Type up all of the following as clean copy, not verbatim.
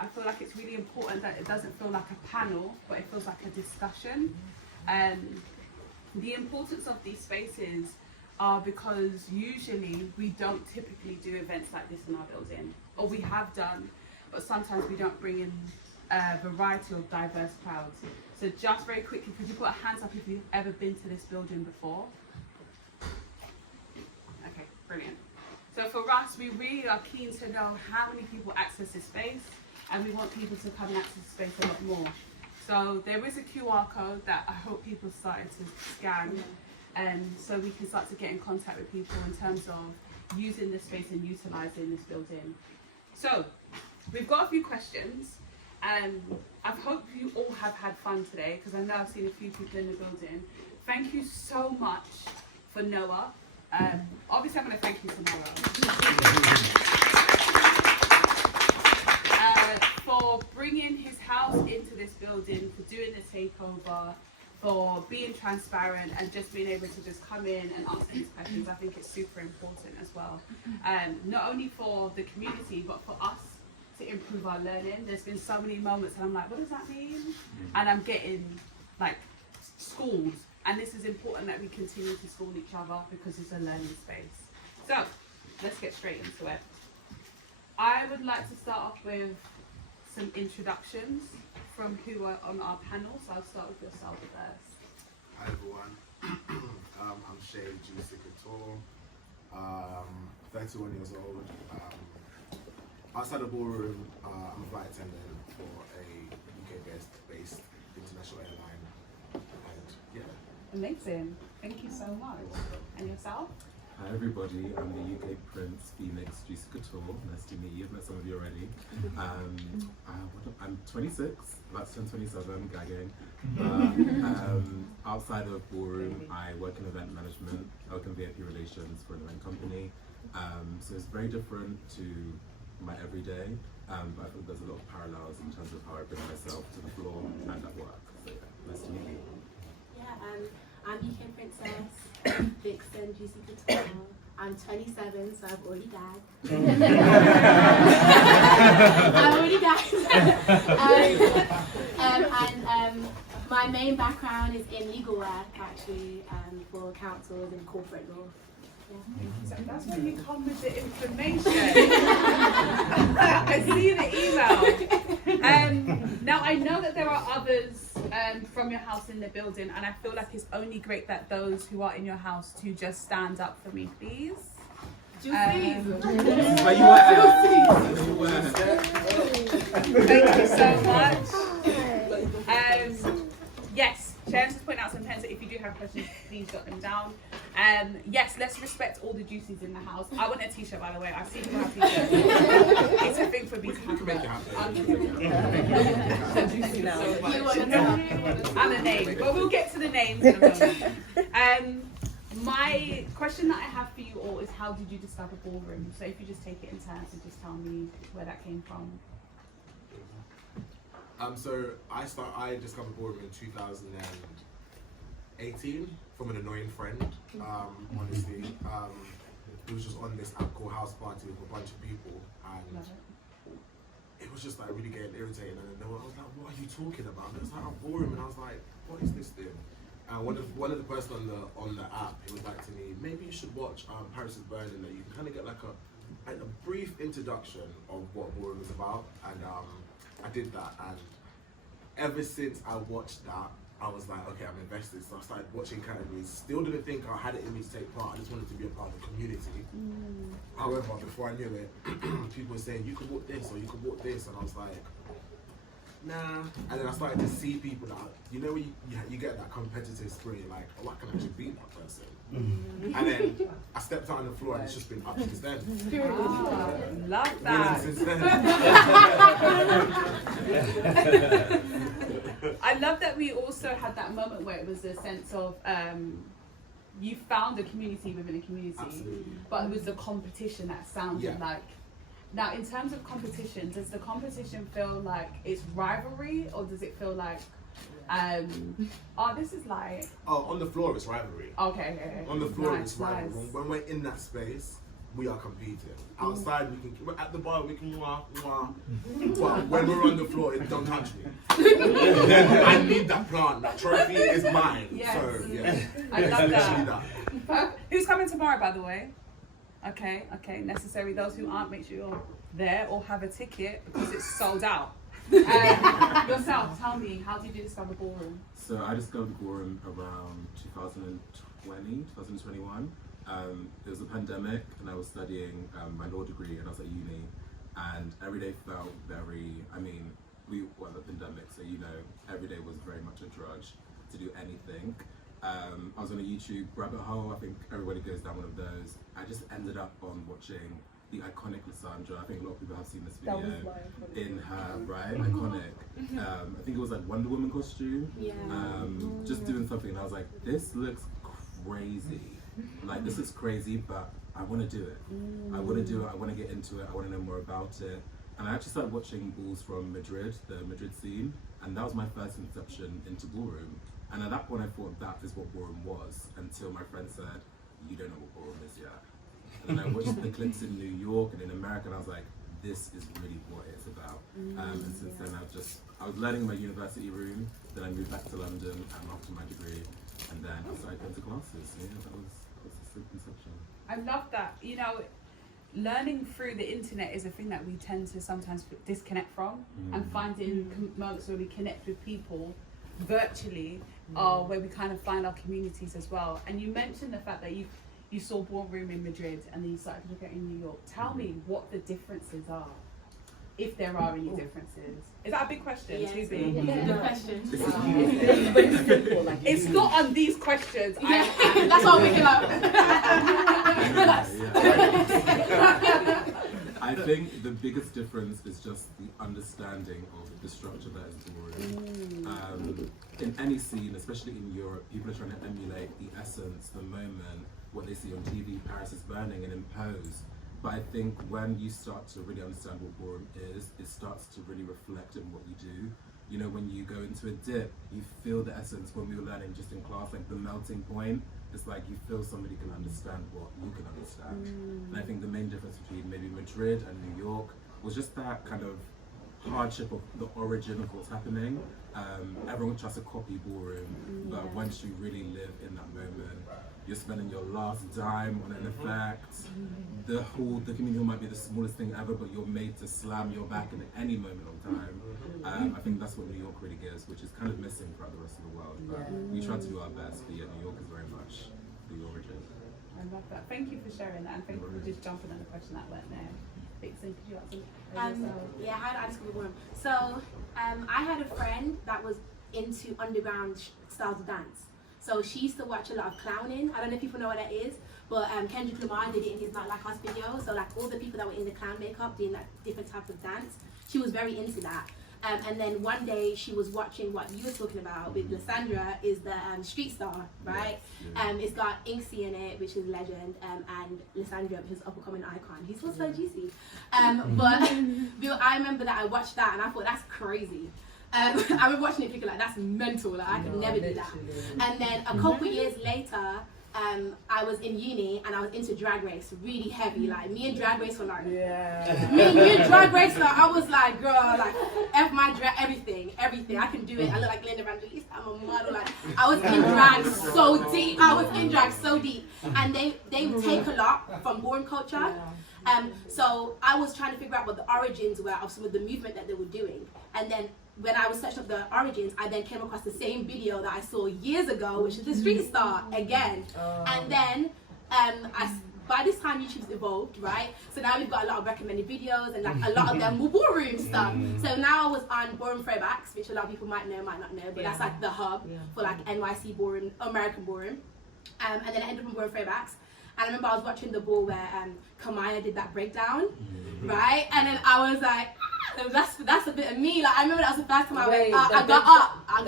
I feel like it's really important that it doesn't feel like a panel, but it feels like a discussion. The importance of these spaces are because usually we don't typically do events like this in our building, or we have done, but sometimes we don't bring in a variety of diverse crowds. So just very quickly, could you put a hands up if you've ever been to this building before? Okay, brilliant. So for us, we really are keen to know how many people access this space, and we want people to come and access the space a lot more. So there is a QR code that I hope people started to scan, so we can start to get in contact with people in terms of using this space and utilising this building. So we've got a few questions, and I hope you all have had fun today, because I know I've seen a few people in the building. Thank you so much for Noah. Obviously I'm going to thank you for Noah. For bringing his house into this building, for doing the takeover, for being transparent and just being able to just come in and ask these questions. I think it's super important as well. Not only for the community, but for us to improve our learning. There's been so many moments and I'm like, what does that mean? And I'm getting like schooled. And this is important that we continue to school each other because it's a learning space. So let's get straight into it. I would like to start off with some introductions from who are on our panel. So I'll start with yourself first. Hi everyone, I'm Shay Juicy Couture, 31 years old. Outside the ballroom, I'm a flight attendant for a UK-based international airline, and yeah. Amazing, thank you so much. And yourself? Hi everybody, I'm the UK Prince Phoenix Juicy Couture. Nice to meet you. I've met some of you already. I'm 26, about to turn 27, gagging. Outside of ballroom, I work in event management. I work in VIP relations for an event company. So it's very different to my everyday, but I think there's a lot of parallels in terms of how I bring myself to the floor and at work. So yeah, nice to meet you. Yeah, I'm UK Princess, Vixen, Juicy Couture. I'm 27, so I've already gagged. I've already gagged. And my main background is in legal work, actually, for councils and corporate law. Yeah. So that's where you come with the information. I see the email. Now I know that there are others from your house in the building, and I feel like it's only great that those who are in your house to just stand up for me, please. Thank you so much. Yes, Sharon's just pointing out some pens, so if you do have questions, please jot them down. Yes, let's respect all the juicies in the house. I want a t-shirt, by the way. I've seen people have t-shirts. It's a thing for me to have. And a name. But we'll get to the names in a moment. My question that I have for you all is, how did you discover ballroom? So if you just take it in turns and just tell me where that came from. So I discovered ballroom in 2018 from an annoying friend. Honestly, it was just on this app called House Party with a bunch of people, and it was just like really getting irritated. And then I was like, "What are you talking about?" And it was like, "I'm ballroom," and I was like, "What is this thing?" And one of the person on the app, he was like to me, "Maybe you should watch Paris is Burning. That you can kind of get like a brief introduction of what ballroom is about." And I did that, and ever since I watched that, I was like, okay, I'm invested. So I started watching categories. Still didn't think I had it in me to take part. I just wanted to be a part of the community. However, before I knew it, people were saying, you can walk this or you can walk this. And I was like, nah. And then I started to see people that, you know, when you get that competitive spirit, like, oh, I can actually beat that person. And then I stepped out on the floor and it's just been up since then. Oh, love that. Since then. I love that we also had that moment where it was a sense of you found a community within a community. Absolutely. But it was the competition that sounded like. Now, in terms of competition, does the competition feel like it's rivalry, or does it feel like this is like... Oh, on the floor it's rivalry. Okay. On the floor nice, it's rivalry. nice. When we're in that space, we are competing. Outside, at the bar, we can wah. But when we're on the floor, don't touch me. I need that plant. That trophy is mine. Yes. So, yeah. I love Literally that. Who's coming tomorrow, by the way? Okay, necessary. Those who aren't, make sure you're there or have a ticket because it's sold out. Yourself, tell me, how did you discover ballroom? So I discovered ballroom around 2021. It was a pandemic and I was studying my law degree and I was at uni, and every day felt very, we were in the pandemic, so every day was very much a drudge to do anything. I was on a YouTube rabbit hole. I think everybody goes down one of those. I just ended up on watching the iconic Lysandra. I think a lot of people have seen this video in her, right? Iconic. I think it was like Wonder Woman costume. Yeah. Just doing something, and I was like, this looks crazy. Like, this is crazy, but I want to do it. I want to do it. I want to get into it. I want to know more about it. And I actually started watching balls from Madrid, the Madrid scene, and that was my first inception into ballroom. And at that point, I thought that is what ballroom was, until my friend said, you don't know what ballroom is yet. And then I watched the clips in New York and in America, and I was like, this is really what it's about. And since then, I was learning in my university room, then I moved back to London after my degree, and then I started going to classes. So yeah, that was the conception. I love that. Learning through the internet is a thing that we tend to sometimes disconnect from, and finding moments where we connect with people virtually are where we kind of find our communities as well. And you mentioned the fact that you saw ballroom in Madrid and then you started to look at it in New York. Tell me what the differences are, if there are any differences. Is that a big question? Yes. Too big? Good question. It's not on these questions. That's all we can I think the biggest difference is just the understanding of the structure that is ballroom. In any scene, especially in Europe, people are trying to emulate the essence, the moment, what they see on TV, Paris is burning, and impose. But I think when you start to really understand what ballroom is, it starts to really reflect in what you do. When you go into a dip, you feel the essence. When we were learning just in class, like the melting point, it's like you feel somebody can understand what you can understand. And I think the main difference between maybe Madrid and New York was just that kind of hardship of the origin of what's happening. Everyone tries to copy ballroom, but once you really live in that moment, you're spending your last dime on an effect. The community hall might be the smallest thing ever, but you're made to slam your back in any moment of time. I think that's what New York really gives, which is kind of missing throughout the rest of the world. But we try to do our best, but yeah, New York is very much the origin. I love that. Thank you for sharing that, and thank you for just jumping on the question that went there. Vixen, could you answer? Yeah, how did I discover ballroom? So I had a friend that was into underground styles of dance. So she used to watch a lot of clowning. I don't know if people know what that is, but Kendrick Lamar did it in his Not Like Us video. So like all the people that were in the clown makeup doing that different type of dance, she was very into that. And then one day she was watching what you were talking about with Lysandra, is the Street Star, right? It's got Inksy in it, which is a legend, and Lysandra, his up and coming icon. He's also so juicy. But I remember that I watched that and I thought, that's crazy. I remember watching it thinking like, that's mental, like I could never do that. And then a couple years later, I was in uni and I was into Drag Race really heavy. Like me and Drag Race were like, me and Drag Race, like, I was like, girl, like F my drag, everything. I can do it. I look like Linda Evangelista. I'm a model. Like I was in drag so deep. And they take a lot from ballroom culture. So I was trying to figure out what the origins were of some of the movement that they were doing. And then when I was searching up the origins, I then came across the same video that I saw years ago, which is the Street Star again. And then by this time YouTube's evolved, right? So now we've got a lot of recommended videos and like a lot of them were ballroom stuff. So now I was on Ballroom Throwbacks, which a lot of people might know, might not know, but that's like the hub for like NYC ballroom, American ballroom. And then I ended up on Ballroom Throwbacks. And I remember I was watching the ball where Kamaya did that breakdown, right? And then I was like, that's a bit of me. Like I remember that was the first time I got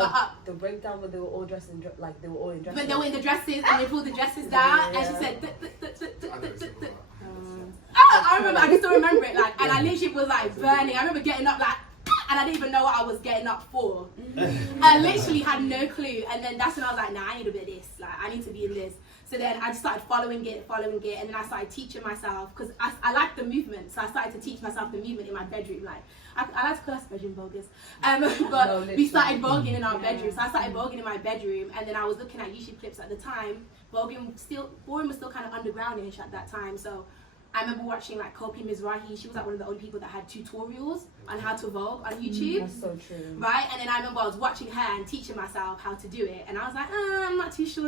up. The breakdown where they were all dressed in like they were all in dresses. But they were in the dresses and they pulled the dresses down and she said. I remember. I can still remember it. Like, and I literally was like burning. I remember getting up like, and I didn't even know what I was getting up for. I literally had no clue. And then that's when I was like, nah, I need a bit of this. Like I need to be in this. So then I just started following it, and then I started teaching myself, because I like the movement, so I started to teach myself the movement in my bedroom. Like, I like to call us bedroom bogus, but No, we started voguing in our bedroom. So I started voguing in my bedroom, and then I was looking at YouTube clips at the time. Ballroom was still kind of undergroundish at that time. So I remember watching like Kopi Mizrahi. She was like one of the only people that had tutorials on how to vogue on YouTube. That's so true. Right? And then I remember I was watching her and teaching myself how to do it. And I was like, I'm not too sure.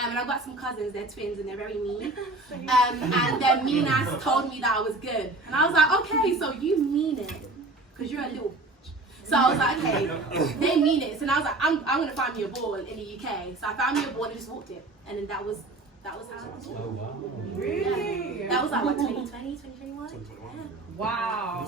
And I've got some cousins, they're twins, and they're very mean. And their mean ass told me that I was good. And I was like, okay, so you mean it. Because you're a little bitch. So I was like, okay, they mean it. So I was like, I'm going to find me a ball in the UK. So I found me a ball and just walked it. And then that was how it was. Oh wow. Really? Yeah. That was like, what, 2020, 2021? 2021. Yeah. Wow.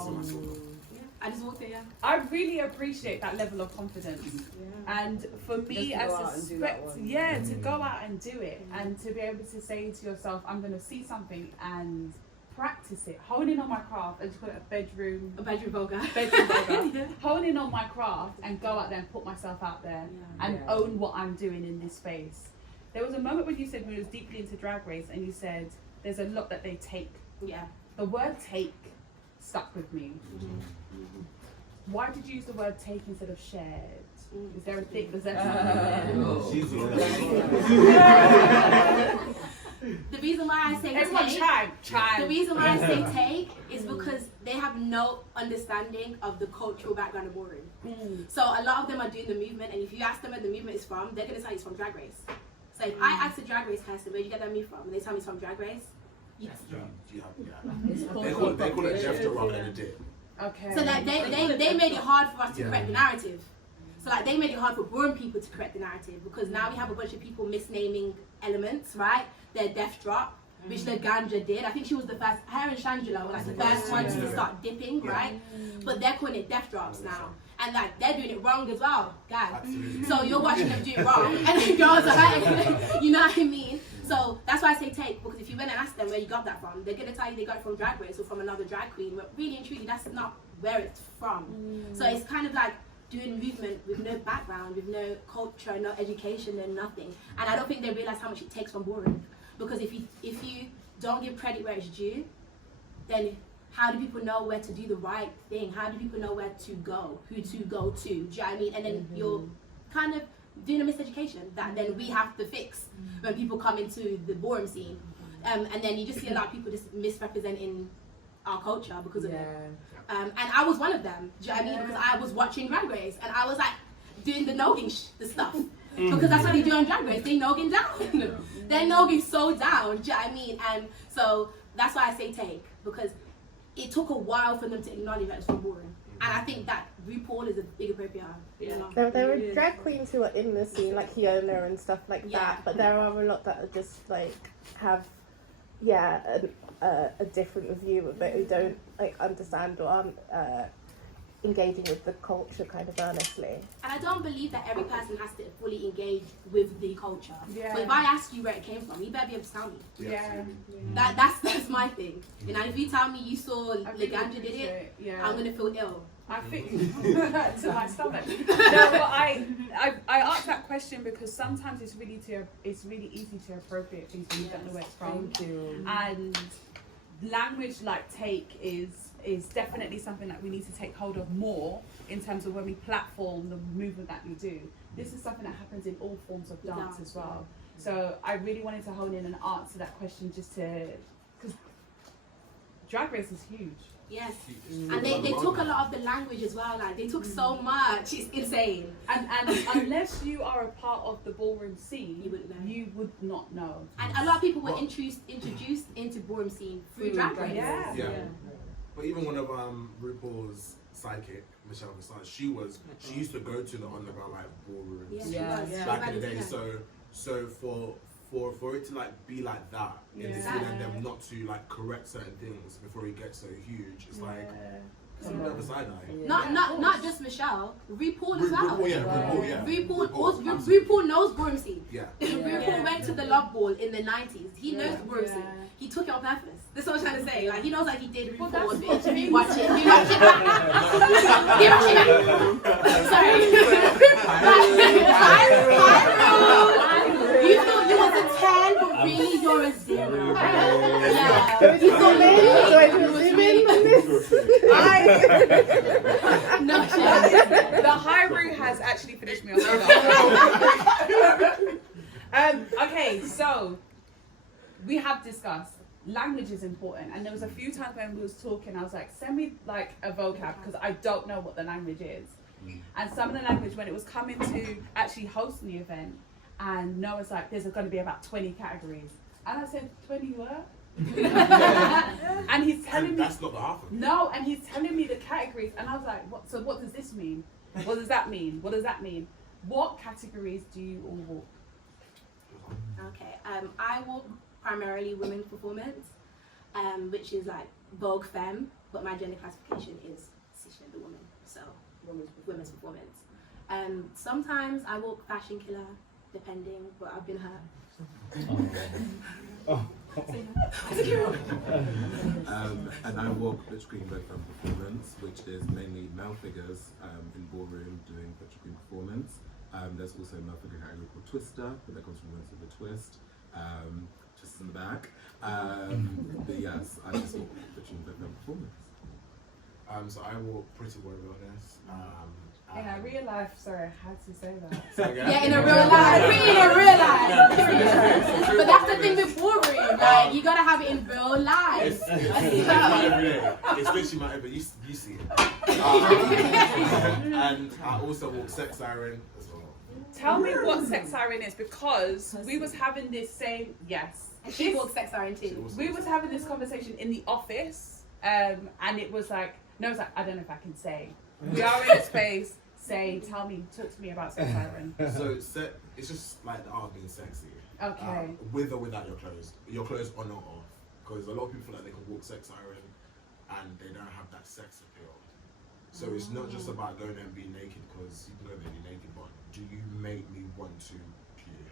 I just walked it, yeah. I really appreciate that level of confidence. And for me Just to as go out a and do that one. to go out and do it, and to be able to say to yourself, I'm going to see something and practice it, hone in on my craft, and just put a bedroom voguer. voguer, hone in on my craft and go out there and put myself out there and own what I'm doing in this space. There was a moment when you said we was deeply into Drag Race, and you said there's a lot that they take. Yeah. The word take stuck with me. Why did you use the word take instead of shared? Is there a thing? Was there something there? The reason why I say Everyone take, chime. the reason why I say take is because they have no understanding of the cultural background of ballroom. So a lot of them are doing the movement, and if you ask them where the movement is from, they're gonna tell you it's from Drag Race. So if I ask a Drag Race person, where'd you get that move from? And they tell me it's from Drag Race. Yes. They call it Jeff to rather than a dip. Okay. So like they made it hard for us to correct the narrative. So like they made it hard for ballroom people to correct the narrative, because now we have a bunch of people misnaming elements, right? Their death drop, which the Ganja did. I think she was the first, her and Shangela were like the first ones to start dipping, right? But they're calling it death drops now. And like they're doing it wrong as well, guys. Absolutely. So you're watching them do it wrong, and then girls are like, you know what I mean? So that's why I say take, because if you went and ask them where you got that from, they're gonna tell you they got it from Drag Race or from another drag queen, but really and truly that's not where it's from. So it's kind of like doing movement with no background, with no culture, no education, and nothing. And I don't think they realize how much it takes from ballroom, because if you don't give credit where it's due, then how do people know where to do the right thing? How do people know where to go, who to go to? Do you know what I mean? And then you're kind of doing a miseducation that then we have to fix when people come into the ballroom scene. And then you just see a lot of people just misrepresenting our culture because of it. And I was one of them, do you know what I mean? Because I was watching Drag Race and I was like doing the noggin the stuff. Because that's what they do on Drag Race, they noggin down. They're noggin so down, do you know what I mean? And so that's why I say take, because it took a while for them to acknowledge that it's from ballroom. And I think that RuPaul is a big appropriate. There were drag queens who are in the scene, like Fiona and stuff like that, but there are a lot that are just like have a different view of it, who don't like understand or aren't engaging with the culture kind of earnestly. And I don't believe that every person has to fully engage with the culture. Yeah. So if I ask you where it came from, you better be able to tell me. Yeah. That's my thing. You know, if you tell me you saw Leganja did it, I'm gonna feel ill. I think to my stomach. No, but I asked that question because sometimes it's really easy to appropriate things when you don't know where it's from. Thank you. And language like take is definitely something that we need to take hold of more in terms of when we platform the movement that we do. This is something that happens in all forms of dance as well. So I really wanted to hone in and answer that question because Drag Race is huge. Yes, and they took a lot of the language as well. Like they took so much, it's insane. And unless you are a part of the ballroom scene, you would not know. And a lot of people were introduced into ballroom scene through Drag Race. Yeah. But even one of RuPaul's sidekick, Michelle Visage, she used to go to the underground like ballrooms back in the day. So for it to like be like that in the scene and them not to like correct certain things before it gets so huge, it's like it's a bit of a side eye. Not just Michelle, RuPaul as well. RuPaul knows ballroom scene. Yeah. RuPaul went to the Love Ball in the 90s. He knows the ballroom scene. He took it on purpose. That's what I'm trying to say. Like he knows like he did RuPaul. Bitch, you watch it. You watch it back. You watch it back. Sorry. You thought you was a 10. really, you're a zero. Do Yeah. we just zoom in? Do I just zoom in on this? No shit. The high route has actually finished me off. Okay, so we have discussed language is important, and there was a few times when we was talking, I was like, send me like a vocab because I don't know what the language is. And some of the language, when it was coming to actually hosting the event, and Noah's like, there's going to be about 20 categories, and I said, 20 what? And he's telling me that's not the half of it. no, and he's telling me the categories, and I was like, what? So what does this mean? What does that mean? What does that mean? What categories do you all walk? Okay, I walk primarily women's performance, which is like Vogue Femme, but my gender classification is cisgender woman, so women's performance. Sometimes I walk fashion killer, depending, but I've been hurt. And I walk Butch Green Red Femme Performance, which is mainly male figures in ballroom doing Butch Green performance. There's also a male figure category called Twister, but that comes from Women's with a Twist. Just in the back. But yes, I just walk Butch Green Red Femme Performance. So I walk Pretty Boy Realness. In a real life, sorry, I had to say that. Yeah, in a real life. Really in a real life. But that's the thing with ballroom. Like, you gotta have it in real life. It's literally my every day. You see it. And I also walk Sex Siren as well. Tell me what Sex Siren is, because we was having this same, yes. And she walks sex siren too. We was having this conversation in the office, and it was like, no, it's like, I don't know if I can say. We are in a space, talk to me about Sex Siren. So it's just like the art of being sexy. Okay. With or without your clothes on or off. Because a lot of people feel like they can walk Sex Siren and they don't have that sex appeal. So it's not just about going there and being naked, because you can go there and be naked, but do you make me want to pee?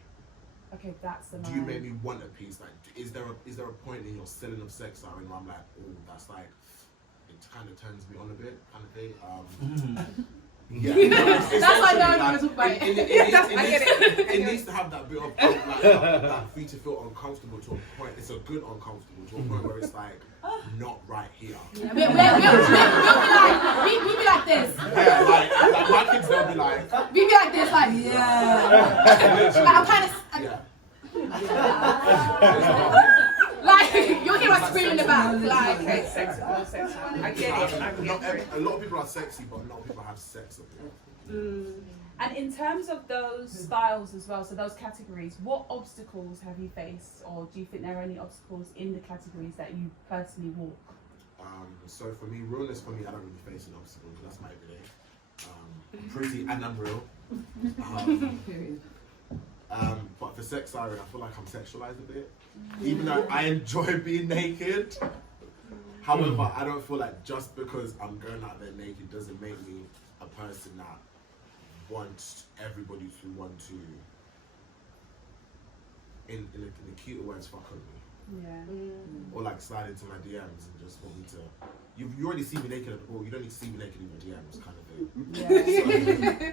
Okay, that's the Do you make me want a piece? Like, is there a point in your selling of Sex Siren where I'm like, oh, that's like, it kind of turns me on a bit, kind of thing. Yeah, That's why now you talk about it. It needs to have that bit of that for you to feel uncomfortable to a point. It's a good uncomfortable to a point where it's like not right here. Yeah, we'll be like this. Yeah, like my kids, they'll be like, We be like this, like like, I'm kind of like you'll hear us screaming in the back. Like, okay, sex. I get it. a lot of people are sexy, but not people have sex appeal. And in terms of those styles as well, so those categories, what obstacles have you faced, or do you think there are any obstacles in the categories that you personally walk? So for me, realness for me, I don't really face an obstacle because that's my everyday. Pretty and I'm real. But for Sex Siren, I feel like I'm sexualized a bit. Even though I enjoy being naked. However, I don't feel like just because I'm going out there naked doesn't make me a person that wants everybody to want to, in the cute words, fuck on me. Yeah. Or like slide into my DMs and just want me to. You already see me naked at the ball, you don't need to see me naked in your DMs, kind of thing. Yeah.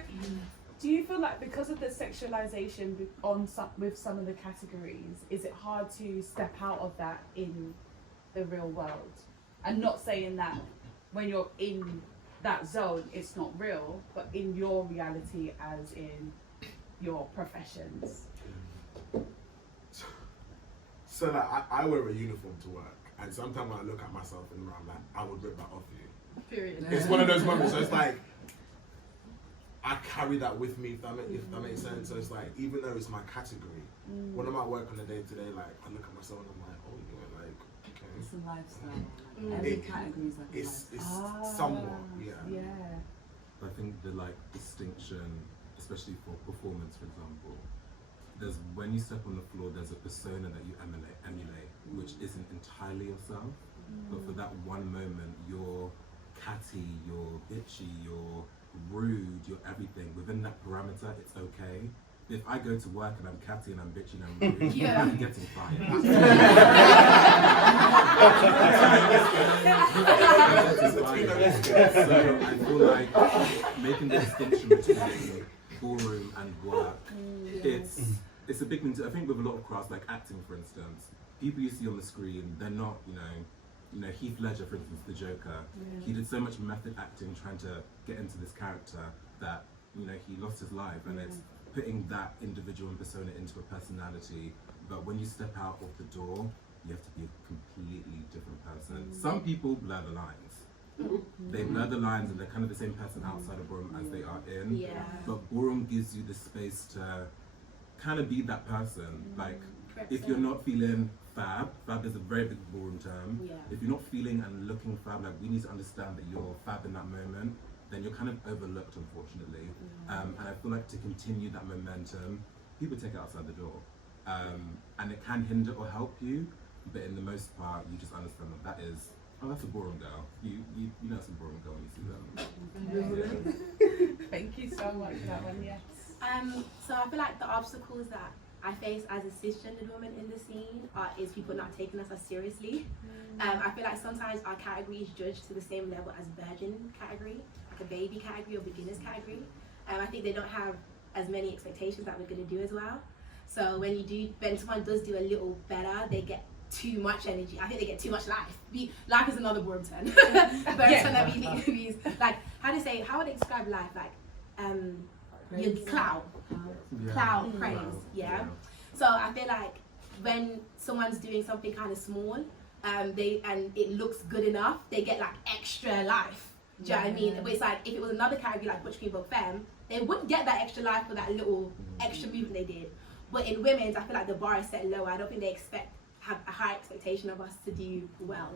Do you feel like because of the sexualization with some of the categories, is it hard to step out of that in the real world? And not saying that when you're in that zone, it's not real, but in your reality as in your professions. So like I wear a uniform to work, and sometimes when I look at myself in the mirror, I'm like, I would rip that off you. period. It's one of those moments. So it's like I carry that with me, if that makes sense. So it's like, even though it's my category, when I'm at work on a day to day, like I look at myself and I'm like, oh, you know, like okay. It's a lifestyle. Every category is like a It's lifestyle. somewhat, yeah. Yeah. I think the like distinction, especially for performance, for example, there's when you step on the floor, there's a persona that you emulate, which isn't entirely yourself. But for that one moment, you're catty, you're bitchy, you're rude, you're everything. Within that parameter, it's okay. If I go to work and I'm catty and I'm bitchy and I'm rude, Yeah. I'm getting fired. So I feel like making the distinction between ballroom and work, it's it's a big thing. I think with a lot of crafts, like acting, for instance, people you see on the screen, they're not, Heath Ledger, for instance, the Joker. He did so much method acting trying to get into this character that he lost his life, and it's putting that individual and persona into a personality. But when you step out of the door, you have to be a completely different person. Some people blur the lines. They blur the lines and they're kind of the same person outside of ballroom as they are in. Yeah. But ballroom gives you the space to kind of be that person. Like, if you're not feeling fab is a very big ballroom term. Yeah. If you're not feeling and looking fab, like we need to understand that you're fab in that moment, then you're kind of overlooked, unfortunately. And I feel like to continue that momentum, people take it outside the door. And it can hinder or help you, but in the most part, you just understand that is, oh, that's a ballroom girl. You know it's a ballroom girl when you see them. Thank you so much for that one, yes. So I feel like the obstacles that I face as a cisgendered woman in the scene is people not taking us as seriously. I feel like sometimes our category is judged to the same level as virgin category, like a baby category or beginner's category. I think they don't have as many expectations that we're going to do as well. So when someone does do a little better, they get too much energy. I think they get too much life. Life is another ballroom term. Term that we use. Like, how would they describe life? Like, your clout, praise, yeah. So I feel like when someone's doing something kind of small, and it looks good enough, they get like extra life. Do you know what I mean? But it's like if it was another category like Butch Queen Vogue Femme, they wouldn't get that extra life for that little extra movement they did. But in women's, I feel like the bar is set lower. I don't think they have a high expectation of us to do well.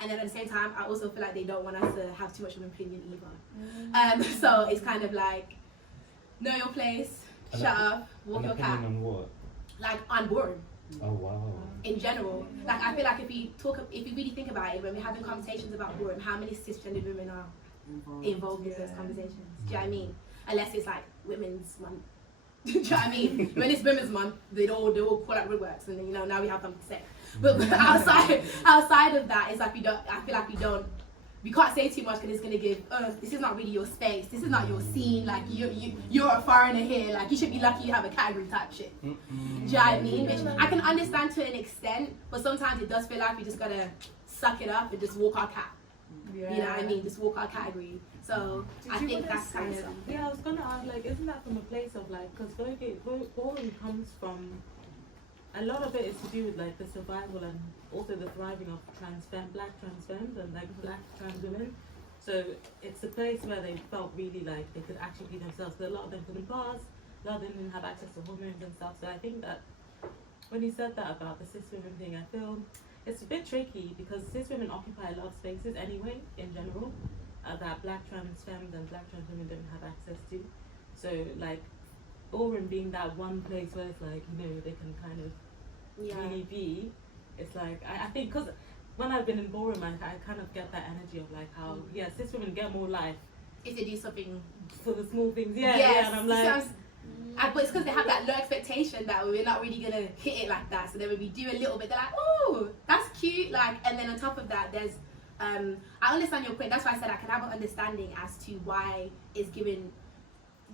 And then at the same time, I also feel like they don't want us to have too much of an opinion either. So it's kind of like, know your place, shut up, walk your path. On what? Like on board. Oh wow. In general, like I feel like if you really think about it, when we're having conversations about boredom, how many cisgendered women are involved in those conversations? Do you know what I mean? Unless it's like Women's Month. Do you know what I mean? When it's Women's Month, they all call out woodworks, and then now we have something to say. But outside of that, it's like we can't say too much because it's gonna give. This is not really your space. This is not your scene. Like you're a foreigner here. Like you should be lucky you have a category type shit. Do you know what I mean? Which I can understand to an extent, but sometimes it does feel like we just gotta suck it up and just walk our cat. Yeah. You know what I mean? Just walk our category. So I think that's kind of. Yeah, I was gonna ask, like, isn't that from a place of like, because ballroom comes from. A lot of it is to do with like the survival and also the thriving of black trans femmes and like black trans women. So it's a place where they felt really like they could actually be themselves. But a lot of them couldn't pass, a lot of them didn't have access to hormones and stuff. So I think that when you said that about the cis women thing, I feel it's a bit tricky because cis women occupy a lot of spaces anyway, in general, that black trans femmes and black trans women didn't have access to. So like ballroom being that one place where it's like, they can kind of really be, it's like I think because when I've been in ballroom I kind of get that energy of like how cis women get more life if they do something for the small things, yes, and I'm like but it's because they have that low expectation that we're not really gonna hit it like that, so then when we do a little bit they're like, oh, that's cute, like, and then on top of that there's I understand your point. That's why I said I can have an understanding as to why it's given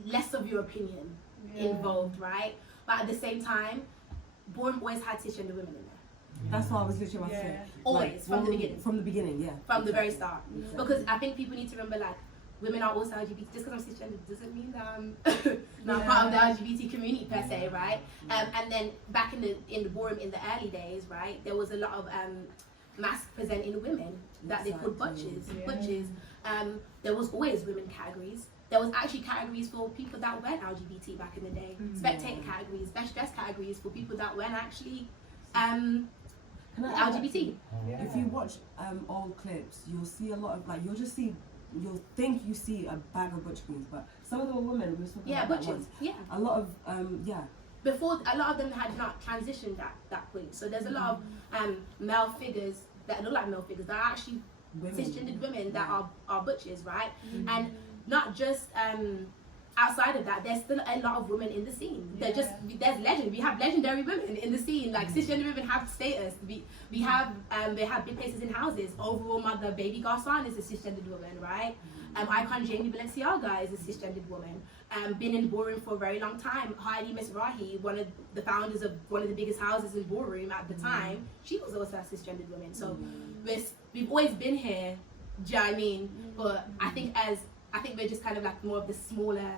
less of your opinion involved, right? But at the same time, ballroom always had cisgender women in there. that's what I was literally about to say. Always, from the beginning. From the beginning, yeah. From the very start. Exactly. Because I think people need to remember, like, women are also LGBT. Just because I'm cisgender doesn't mean that I'm not part of the LGBT community per se, right? And then back in the ballroom in the early days, right, there was a lot of mask presenting women that they called butchers. There was always women categories. There was actually categories for people that weren't LGBT back in the day. Spectator categories, best dress categories for people that weren't actually LGBT. If you watch old clips, you'll see a lot of like you'll think you see a bag of butch queens, but some of them were women. We were talking about butchers. that once. Yeah. A lot of Before, a lot of them had not transitioned at that point. So there's a lot of male figures that look like male figures that are actually cisgendered women that are butchers, right? And not just I outside of that, there's still a lot of women in the scene. There's legend. We have legendary women in the scene. Like cisgender women have status. We have they have big places in houses. Overall mother Baby Garcon is a cisgendered woman, right? Icon Jamie Balenciaga is a cisgendered woman. Been in ballroom for a very long time. Heidi Misrahi, one of the founders of one of the biggest houses in ballroom at the time, she was also a cisgendered woman. So we've always been here. Do you know what I mean? But I think we're just kind of like more of the smaller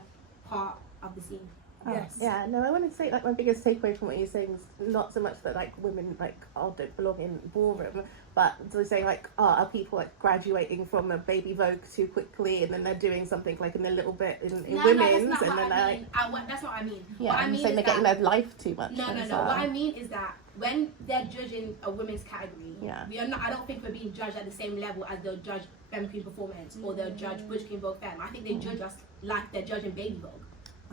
part of the scene. Yes. Yeah, no, I want to say like my biggest takeaway from what you're saying is not so much that like women like don't belong in ballroom, but to saying like are people like graduating from a baby Vogue too quickly and then they're doing something like in a little bit in women's that's and then they're like that's not what I mean. Yeah, what I mean so is they're getting their life too much. No. What I mean is that when they're judging a women's category, I don't think we're being judged at the same level as they'll judge Femme Queen Performance or they'll judge Butch Queen Vogue Femme. I think they judge us like they're judging Baby Vogue.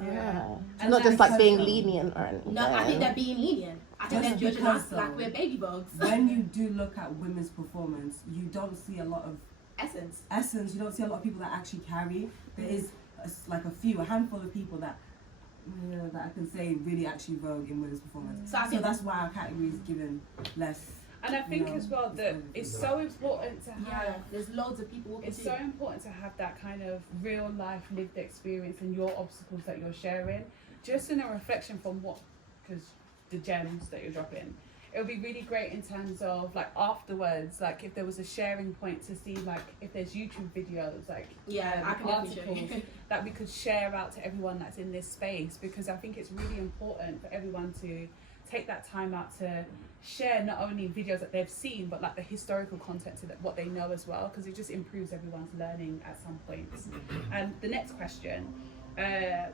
It's not just like being lenient or anything. No, I think they're being lenient. I think Just they're judging because, us like we're Baby Vogues. When you do look at women's performance, you don't see a lot of essence. You don't see a lot of people that actually carry. There is like a handful of people that I can say really actually vogue in women's performance. So that's why our category is given less. And I think as well that it's so important to have. There's loads of people. It's so important to have that kind of real life lived experience and your obstacles that you're sharing, just in a reflection from because the gems that you're dropping. It would be really great in terms of like afterwards, like if there was a sharing point to see like if there's YouTube videos, like articles that we could share out to everyone that's in this space, because I think it's really important for everyone to take that time out to share not only videos that they've seen but like the historical context of what they know as well, because it just improves everyone's learning at some points. And the next question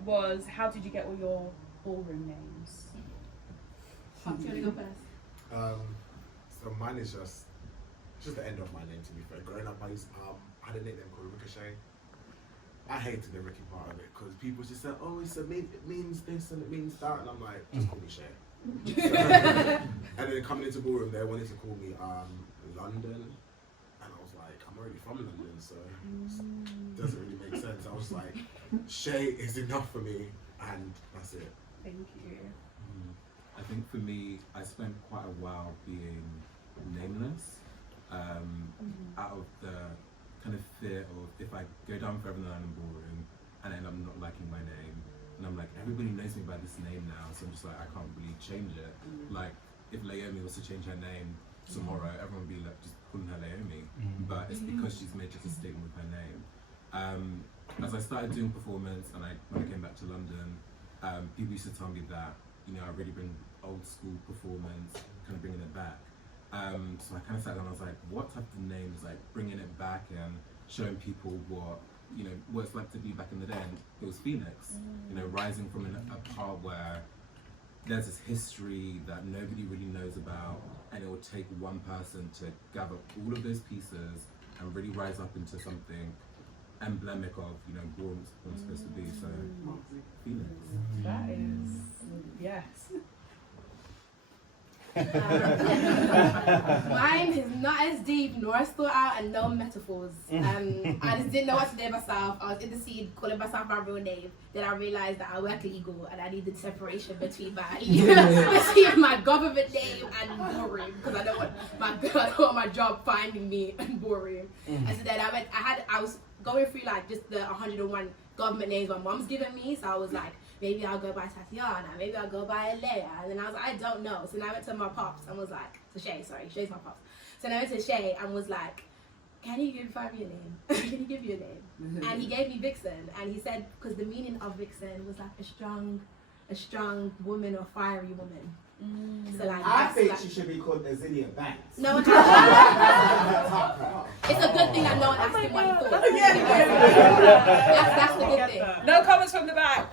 was, how did you get all your ballroom names? Do you want to go first? So mine is just the end of my name, to be fair. Growing up, I had a nickname called Ricochet. I hated the Ricky part of it because people just said, oh, it means this and it means that, and I'm like, just call me Shay. And then coming into ballroom, they wanted to call me London, and I was like, I'm already from London, so it doesn't really make sense. I was like, Shay is enough for me, and that's it. Thank you. I think for me, I spent quite a while being nameless, out of the kind of fear of if I go down forever in the London ballroom and end up not liking my name, and I'm like, everybody knows me by this name now, so I'm just like, I can't really change it. Like, if Laomi was to change her name tomorrow, everyone would be like, just calling her Laomi. But it's because she's made just a statement with her name. As I started doing performance and when I came back to London, people used to tell me that, I really bring old school performance, kind of bringing it back. So I kind of sat down and I was like, what type of names, like bringing it back and showing people what it's like to be back in the day. And it was Phoenix, rising from a part where there's this history that nobody really knows about, and it will take one person to gather all of those pieces and really rise up into something emblematic of what it's supposed to be. So Phoenix. That is yes. Mine is not as deep nor as thought out and no metaphors. I just didn't know what to name myself. I was in the scene calling myself my real name. Then I realized that I work legal and I needed separation between my government name and ballroom, because I don't want my job finding me in ballroom. And so then I was going through like just the 101 government names my mom's given me. So I was like, maybe I'll go by Tatiana, maybe I'll go by Alea. And then I was like, I don't know. So then I went to my pops and was like, Shay's my pops. So then I went to Shay and was like, can you find me a name? Can you give me a name? And he gave me Vixen. And he said, because the meaning of Vixen was like a strong woman or fiery woman. So like, I think she should be called Nazilia Banks. No one it's a good thing that no one asked him what he thought. That's the good thing. No comments from the back.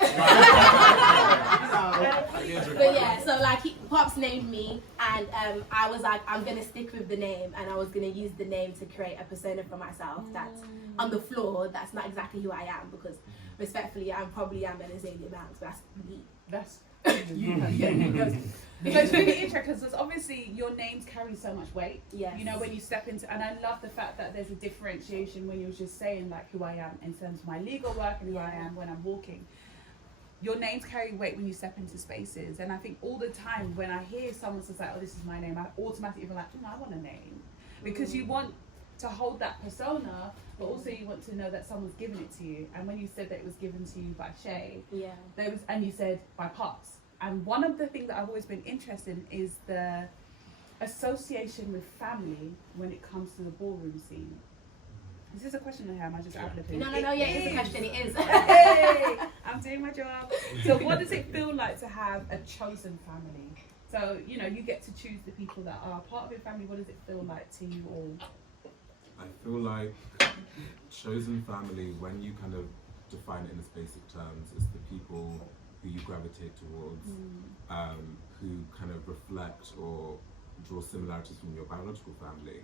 But yeah, so like Pops named me, and I was like, I'm gonna stick with the name, and I was gonna use the name to create a persona for myself that's on the floor. That's not exactly who I am, because respectfully, I probably am an Azalea Banks, but that's me. That's because it's really interesting, because obviously your names carry so much weight. Yes. When you step into, and I love the fact that there's a differentiation when you're just saying like who I am in terms of my legal work and who I am when I'm walking. your names carry weight when you step into spaces. And I think all the time when I hear someone says like, oh, this is my name, I automatically feel like, I want a name. Because you want to hold that persona, but also you want to know that someone's given it to you. And when you said that it was given to you by Shay, and you said by Pops. And one of the things that I've always been interested in is the association with family when it comes to the ballroom scene. Is this a question I have? Am I just ad-libbing? No, yeah, it's a question. It is. Hey, I'm doing my job. So what does it feel like to have a chosen family? So, you know, you get to choose the people that are part of your family. What does it feel like to you all? I feel like chosen family, when you kind of define it in its basic terms, is the people who you gravitate towards, who kind of reflect or draw similarities from your biological family.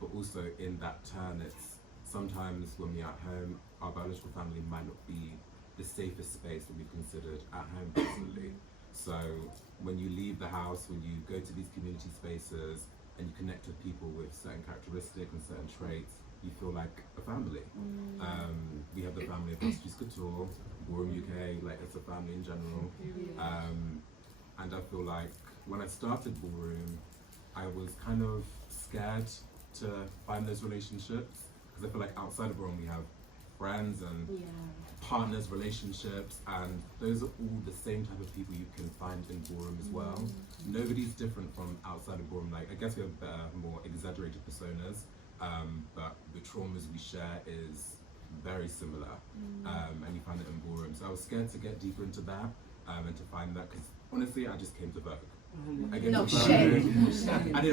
But also in that turn, it's sometimes when we're at home, our biological family might not be the safest space that we've considered at home personally. So when you leave the house, when you go to these community spaces and you connect with people with certain characteristics and certain traits, you feel like a family. We have the family of Couture, Ballroom UK, like it's a family in general. And I feel like when I started Ballroom, I was kind of scared to find those relationships, because I feel like outside of Ballroom we have friends and partners, relationships, and those are all the same type of people you can find in Ballroom as well. Nobody's different from outside of Ballroom. Like, I guess we have better, more exaggerated personas, but the traumas we share is very similar, and you find it in Ballroom. So I was scared to get deeper into that and to find that, because honestly, I just came to Vogue. I didn't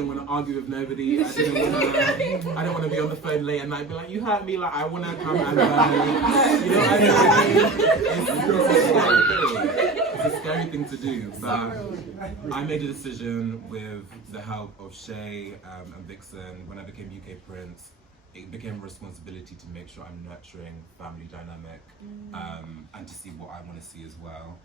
want to argue with nobody. I didn't want to be on the phone late at night and be like, you hurt me, like I want to come and you know what I mean? It's a scary thing to do, but I made a decision with the help of Shay and Vixen. When I became UK Prince, it became a responsibility to make sure I'm nurturing family dynamic and to see what I want to see as well.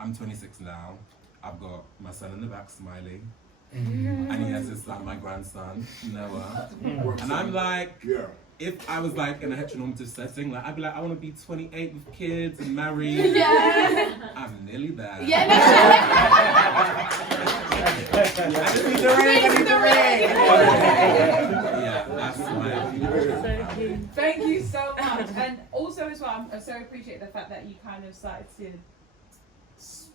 I'm 26 now. I've got my son in the back smiling, and he has his son, my grandson, Noah. And I'm like, if I was like in a heteronormative setting, like I'd be like, I want to be 28 with kids and married. I'm nearly there. Yeah, that's my. Thank you so much. And also as well, I so appreciate the fact that you kind of started to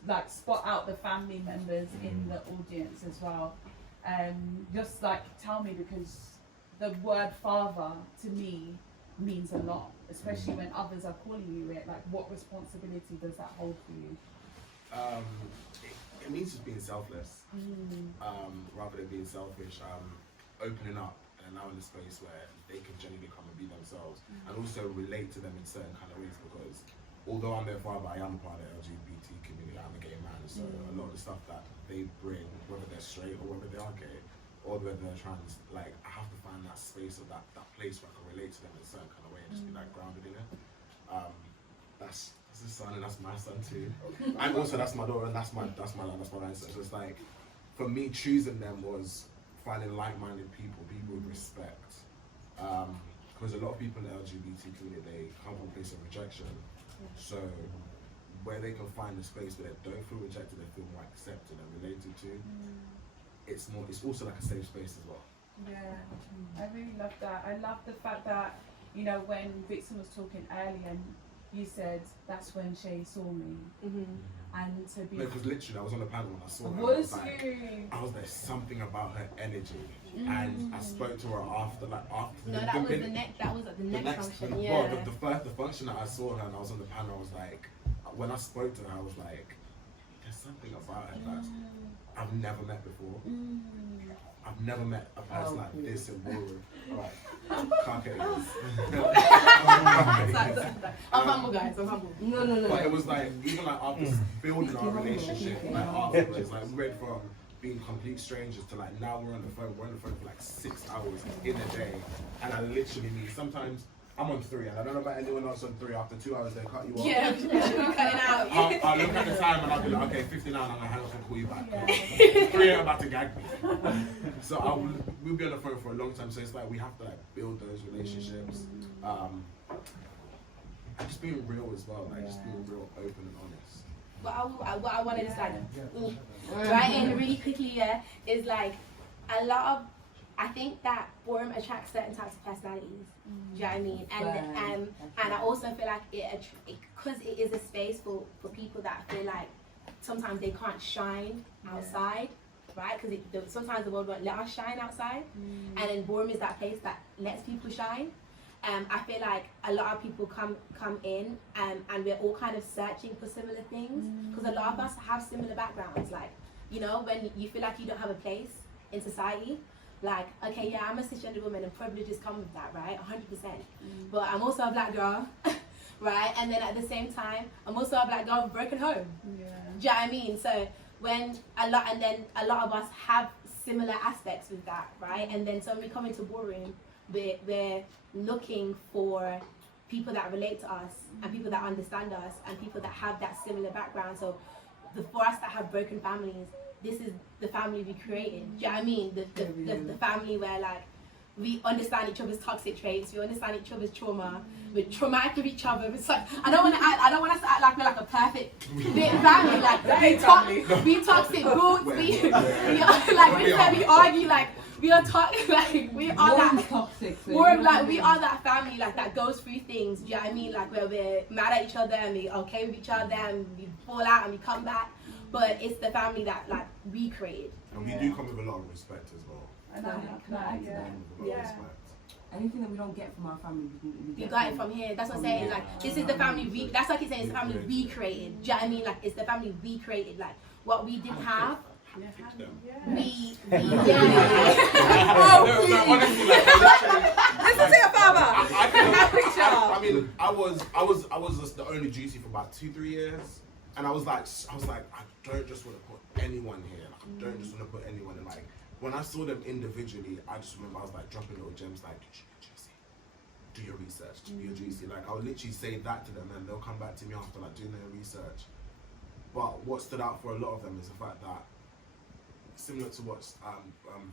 like spot out the family members in the audience as well. Just like tell me, because the word father to me means a lot, especially when others are calling you it. Like, what responsibility does that hold for you? It means just being selfless, rather than being selfish. Opening up and allowing a space where they can genuinely come and be themselves, and also relate to them in certain kind of ways, because although I'm their father, I am a part of the LGBT community. I'm a gay man, so a lot of the stuff that they bring, whether they're straight or whether they are gay, or whether they're trans, like I have to find that space or that place where I can relate to them in a certain kind of way and just be like grounded in it. That's his son and that's my son too. And also that's my daughter and that's my answer. So it's like, for me, choosing them was finding like-minded people with respect. Because a lot of people in the LGBT community, they come from a place of rejection. So where they can find a space where they don't feel rejected, they feel more accepted and related to, it's also like a safe space as well. Yeah, I really love that. I love the fact that, you know, when Vixen was talking earlier, you said that's when Shay saw me. And to be... No, because literally I was on the panel and I saw her. I was like, something about her energy. And I spoke to her after. No, that was at the next function, yeah. Well, the function that I saw her and I was on the panel, I was like, when I spoke to her, I was like, there's something about her that I've never met before. I've never met a person like this in Ballroom. Alright, can't get I'm humble, guys. I'm humble. No. But it was like, even like after building our relationship, like afterwards, like we went from being complete strangers to like now we're on the phone. We're on the phone for like 6 hours in a day, and I literally mean sometimes I'm on 3, and I don't know about anyone else on 3. After 2 hours, they cut you off. Yeah, cutting out. I'll look at the time and I'll be like, okay, 59, I'm gonna hang up and call you back. 3 ain't about to gag me. So we'll be on the phone for a long time. So it's like we have to like build those relationships, and just just being real as well, like just being real, open and honest. What I wanted to say, right in really quickly, is like a lot of, I think that ballroom attracts certain types of personalities. Do you know what I mean? And I also feel like because it is a space for people that feel like sometimes they can't shine outside, right? Because sometimes the world won't let us shine outside, and then ballroom is that place that lets people shine. I feel like a lot of people come in and we're all kind of searching for similar things, because a lot of us have similar backgrounds. Like, you know, when you feel like you don't have a place in society, like, okay, yeah, I'm a cisgender woman and privileges come with that, right? 100%. But I'm also a black girl, right? And then at the same time, I'm also a black girl with a broken home. Yeah. Do you know what I mean? So when a lot of us have similar aspects with that, right? And then so when we come into ballroom, we're looking for people that relate to us and people that understand us and people that have that similar background. So for us that have broken families, this is the family we created. Do you know what I mean? The family where like we understand each other's toxic traits, we understand each other's trauma, we're traumatic with each other. It's like I don't want us to act like we're like a perfect family. Like we toxic boots, we argue, like we are like we are that toxic. We are that family like that goes through things. Do you know what I mean? Like where we're mad at each other and we're okay with each other and we fall out and we come back. But it's the family that like we created. And we do come with a lot of respect as well. Can I add to that? Anything that we don't get from our family, we got it from here. That's what I'm saying. Like this is the family that's like he's saying, it's the family we created. Do you know what I mean? Like it's the family we created. Like what we didn't have. We Honestly, like, listen to your father. I mean, I was just the only duty for about 2-3 years, and I was like, I don't just want to put anyone here. Like, I don't just want to put anyone in. Like, when I saw them individually, I just remember I was like dropping little gems, like, do your research, do your GC. Like, I would literally say that to them, and they'll come back to me after like doing their research. But what stood out for a lot of them is the fact that, similar to what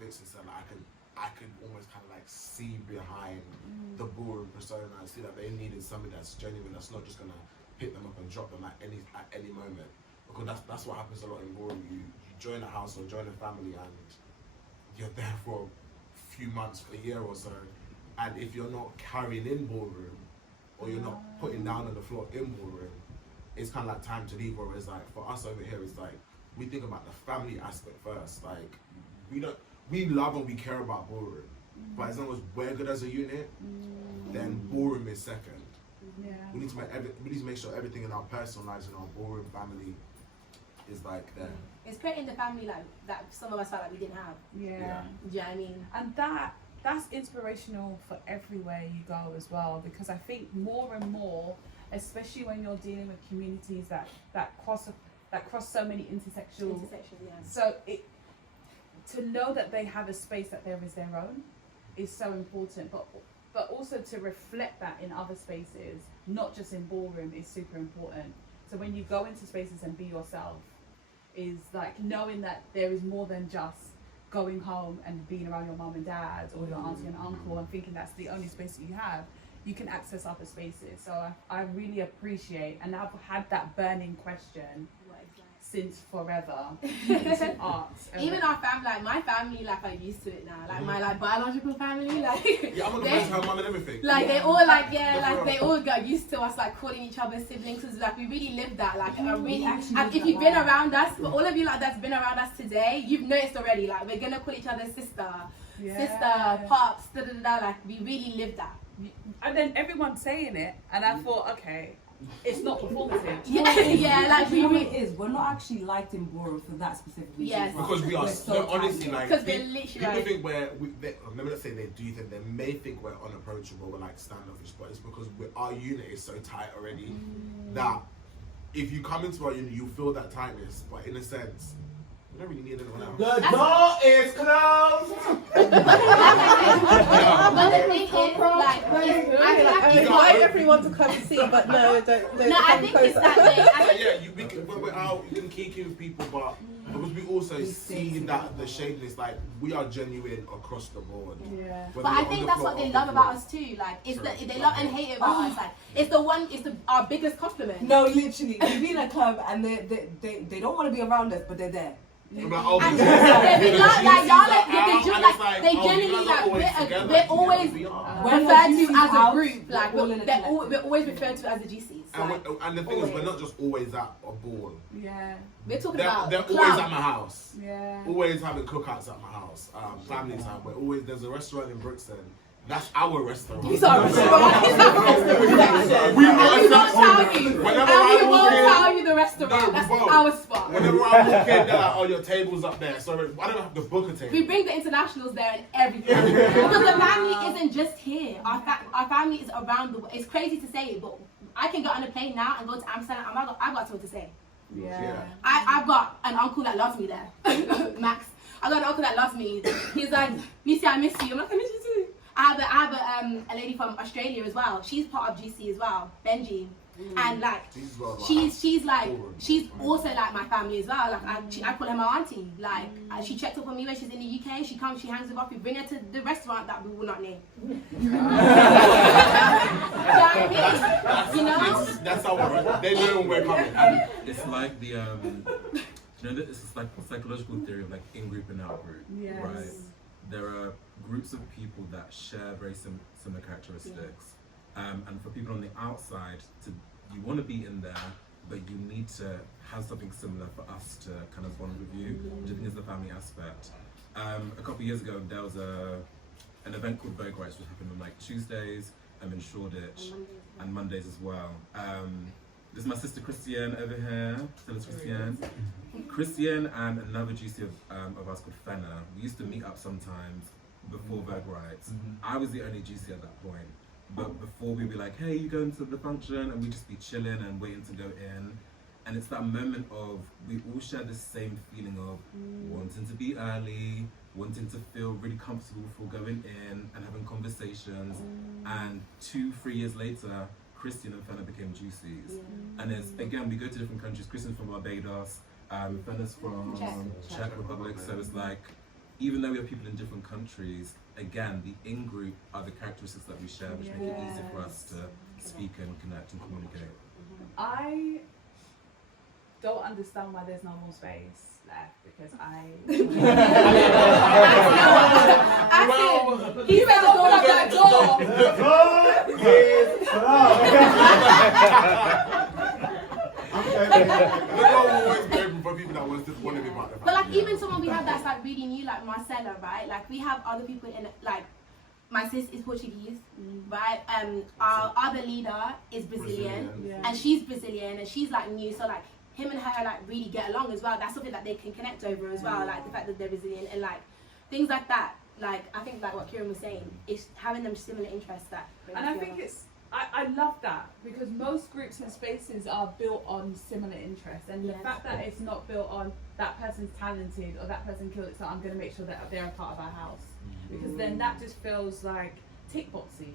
Vixen said, like, I could almost kind of like see behind the ballroom persona. I see that they needed somebody that's genuine, that's not just gonna pick them up and drop them at any moment. Because that's what happens a lot in ballroom. You join a house or join a family and you're there for a few months, a year or so, and if you're not carrying in ballroom or you're not putting down on the floor in ballroom, it's kind of like time to leave. Whereas like for us over here, it's like we think about the family aspect first. Like we love and we care about ballroom, but as long as we're good as a unit, then ballroom is second. Yeah. We need to make sure everything in our personal lives and our ballroom family is like there. It's creating the family like that some of us felt like we didn't have. Yeah. Do you know what I mean? And that's inspirational for everywhere you go as well, because I think more and more, especially when you're dealing with communities that cross so many intersectional. Yeah. So to know that they have a space that there is their own is so important, but also to reflect that in other spaces, not just in ballroom, is super important. So when you go into spaces and be yourself, is like knowing that there is more than just going home and being around your mum and dad or your auntie and uncle and thinking that's the only space that you have. You can access other spaces. So I really appreciate, and I've had that burning question since forever. Into art. Even our family, like my family, like I'm used to it now. Like my like biological family, like yeah, I'm gonna mention her mum and everything. Like they all like they all got used to us like calling each other siblings, because like we really lived that. Like really, and if you've been around us, for all of you like that's been around us today, you've noticed already. Like we're gonna call each other sister, pops, like we really lived that. And then everyone's saying it, and I thought, okay, it's not performative. Like it is. We're not actually liked in ballroom for that specific reason. Yes. Because we are so honestly like because we're literally people think let me not say they do think, they may think we're unapproachable, we're like standoffish, but it's because our unit is so tight already that if you come into our unit, you feel that tightness, but in a sense, you don't really need anyone else. The door is closed. But the thing is, like, I invite everyone to come see, but no, don't. No, I think it's that way. When we're out, you can kiki with people, but because we also see that the shadiness, like we are genuine across the board. Yeah. But I think that's what they love about us too. Like, it's the they love and hate it about us. Like, it's our biggest compliment. No, literally, we be in a club and they don't want to be around us, but they're there. I'm like, oh, And yeah. they love, like, y'all, like, And they it's just, like, they oh, genuinely, you guys are like, together. we're always We are. When referred the to GCs as a out, group. Like, we're all in a collective. we're always referred to as the GCs. And, Like, and the thing is, we're not just always at a ball. Yeah. we're talking They're about always club. at my house. Yeah. Always having cookouts at my house. Family time. We're always, there's a restaurant in Brixton. That's our restaurant. He's our restaurant. He's our restaurant. We And we won't tell you. Whenever And we I won't walk in, tell you the restaurant. No, we That's won't. our spot. whenever I walk in, they're like, oh, your table's up there. So I don't have to book a table. We bring the internationals there and everything. Because the family isn't just here. Our family is around the world. It's crazy to say it, but I can get on a plane now and go to Amsterdam. I've got something to say. Yeah. I've got an uncle that loves me there. Max. I've got an uncle that loves me. He's like, Missy, I miss you. I'm like, I miss you too. I have a lady from Australia as well. She's part of GC as well, Benji. And like, she's also like my family as well. Like I call her my auntie. Like she checks up on me when she's in the UK. She comes, she hangs with us. We bring her to the restaurant that we will not name. You know what I mean? You know? That's how they know when we're coming. It's like the you know, this is like a psychological theory of like in-group and out-group, Yes. right? There are groups of people that share very similar characteristics, and for people on the outside, you want to be in there, but you need to have something similar for us to kind of bond with you, which I think is the family aspect. A couple of years ago, there was an event called Vogue Rights, which happened on like Tuesdays, in Shoreditch, and Mondays as well. This is my sister Christiane over here. Tell us, Christiane. Christiane and another GC of us called Fenna. We used to meet up sometimes before Vogue Rights. I was the only GC at that point. But before we'd be like, hey, you going to the function? And we'd just be chilling and waiting to go in. And it's that moment of, we all share the same feeling of wanting to be early, wanting to feel really comfortable before going in and having conversations. And 2-3 years later, Christian and Fenna became GCs. And it's, again, we go to different countries. Christian's from Barbados, Fenna's from Czech Republic. So it's like, even though we have people in different countries, again, the in-group are the characteristics that we share, which make it easy for us to speak and connect and communicate. I don't understand why there's no more space left because he said the door that door. The door is for people that want to be part of the But like even someone we have that's like really new, like Marcella, right? Like we have other people in like my sis is Portuguese, right? Our other leader is Brazilian. And she's Brazilian and she's like new, so like him and her like really get along as well. That's something that they can connect over as well, like the fact that they're Brazilian and like things like that. Like I think like what Kieran was saying, is having them similar interests that. and I think it's I love that because most groups and spaces are built on similar interests, and the fact that it's not built on that person's talented or that person killed it, so I'm going to make sure that they're a part of our house, because then that just feels like tick boxing,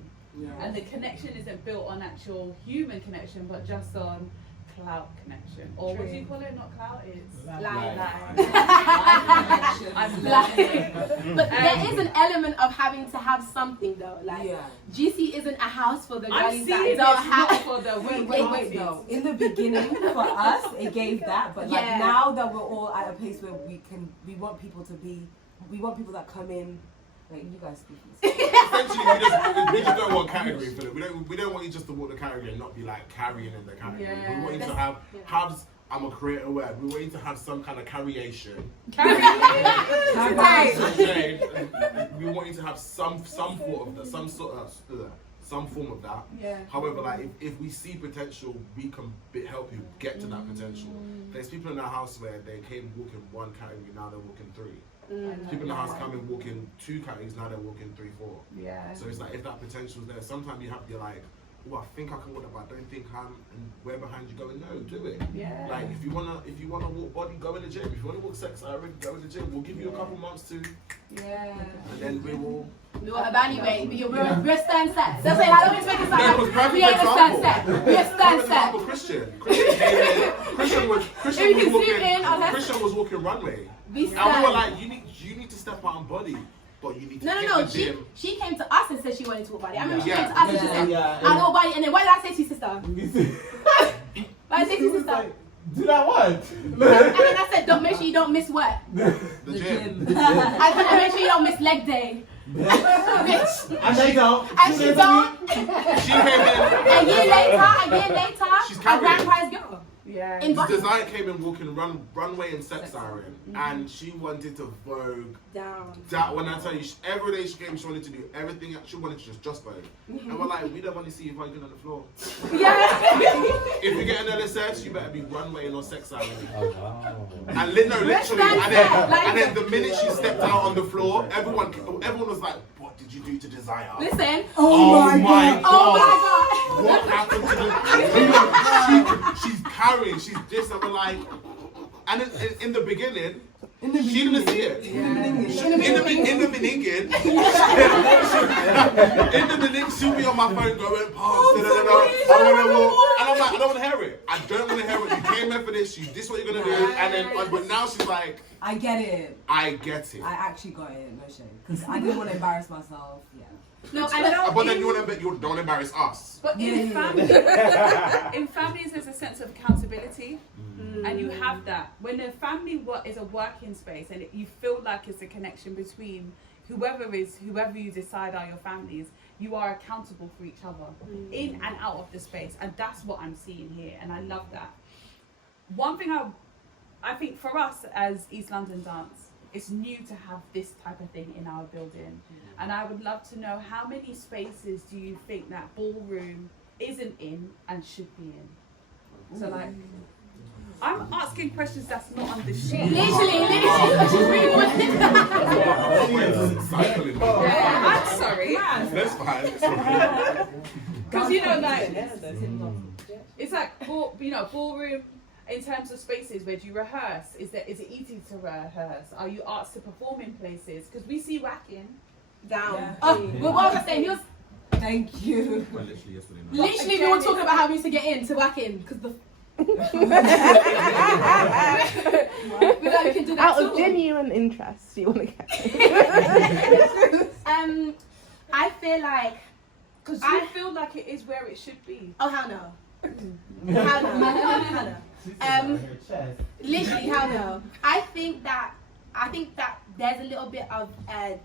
and the connection isn't built on actual human connection, but just on clout connection, or what do you call it? Not clout, it's Line. I'm learning. But there is an element of having to have something though. Like GC isn't a house for the I'm guys seeing that don't it's have. not for the Wait though. In the beginning, for us, it gave that, but like now that we're all at a place where we want people that come in. Like you guys speak. Essentially, we just don't want category for it. We don't want you just to walk the category and not be like carrying in the category. We want you to have I'm a creator word. We want you to have some kind of carriation. We want you to have some form of that, some form of that. However, like if we see potential, we can help you get to that potential. There's people in our house where they came walking one category, now they're walking 3. People in the house come and walk in 2 categories, now they're walking 3, 4. So it's like if that potential's there, sometimes you're like, oh, I think I can walk that, but I don't think I'm. And where behind you going? No, do it. Like if you wanna walk body, go in the gym. If you wanna walk sex, go in the gym. We'll give you a couple months to. And then we will. We will evaluate. We're stand set. That's it. I don't expect it like we ain't a stand set. We're stand set. Christian was walking walking runway. We And we stand. were like, you need to step out and body, but you need to No. hit the She gym. she came to us and said she wanted to walk body. I remember she Yeah. came to us and she said, "I walk body." And then what did I say to you, sister? What did I say to you, sister? Do that what? And then I said, "Don't make sure you don't miss what." The gym. I said, "Make sure you don't miss leg day." Bitch. And they don't. And she don't. She came in. A year later, She's a carrying. grand prize girl. Yeah. In The body. designer came in walking runway and sex siren, and she wanted to Vogue. Down. That when I tell you, every day she came, she wanted to do everything. She wanted to just Vogue, and we're like, we don't want to see you voguing on the floor. Yeah. If you get an LSS, you better be runway or sex siren. Oh, wow. And literally, and then the minute she stepped out on the floor, everyone was like, "What did you do to Desire?" Listen. Oh my god! Oh my god. What happened to the? She's carrying. She's this, and we're like, and in the beginning, she didn't see it. In the beginning, she'll be on my phone going past. And I'm like, I don't want to hear it. I don't want to hear it. You came here for this. This is what you're gonna do. And then, but now she's like, I get it. I get it. I actually got it. No shame. Because I didn't want to embarrass myself. Yeah. No, I don't. But then you don't embarrass us. But in families, there's a sense of accountability, and you have that. When a family is a working space, and you feel like it's a connection between whoever you decide are your families, you are accountable for each other in and out of the space, and that's what I'm seeing here, and I love that. One thing I think for us as East London Dance, it's new to have this type of thing in our building. And I would love to know, how many spaces do you think that ballroom isn't in and should be in? So like, I'm asking questions that's not on the sheet. Literally. Cycling. Yeah, I'm sorry. That's fine. Because you know, like, it's like, ballroom. In terms of spaces, where do you rehearse? Is it easy to rehearse? Are you asked to perform in places? Because we see whacking. Down. Yeah. Oh, what was I saying? He was Thank you. Well, literally yesterday night. literally we were talking about how we used to get in to whack in because the. We know we can do that Out too. of genuine interest, you want to get I feel like. Because I feel like it is where it should be. Oh hell no. Hell no. Literally hell no. I think that there's a little bit of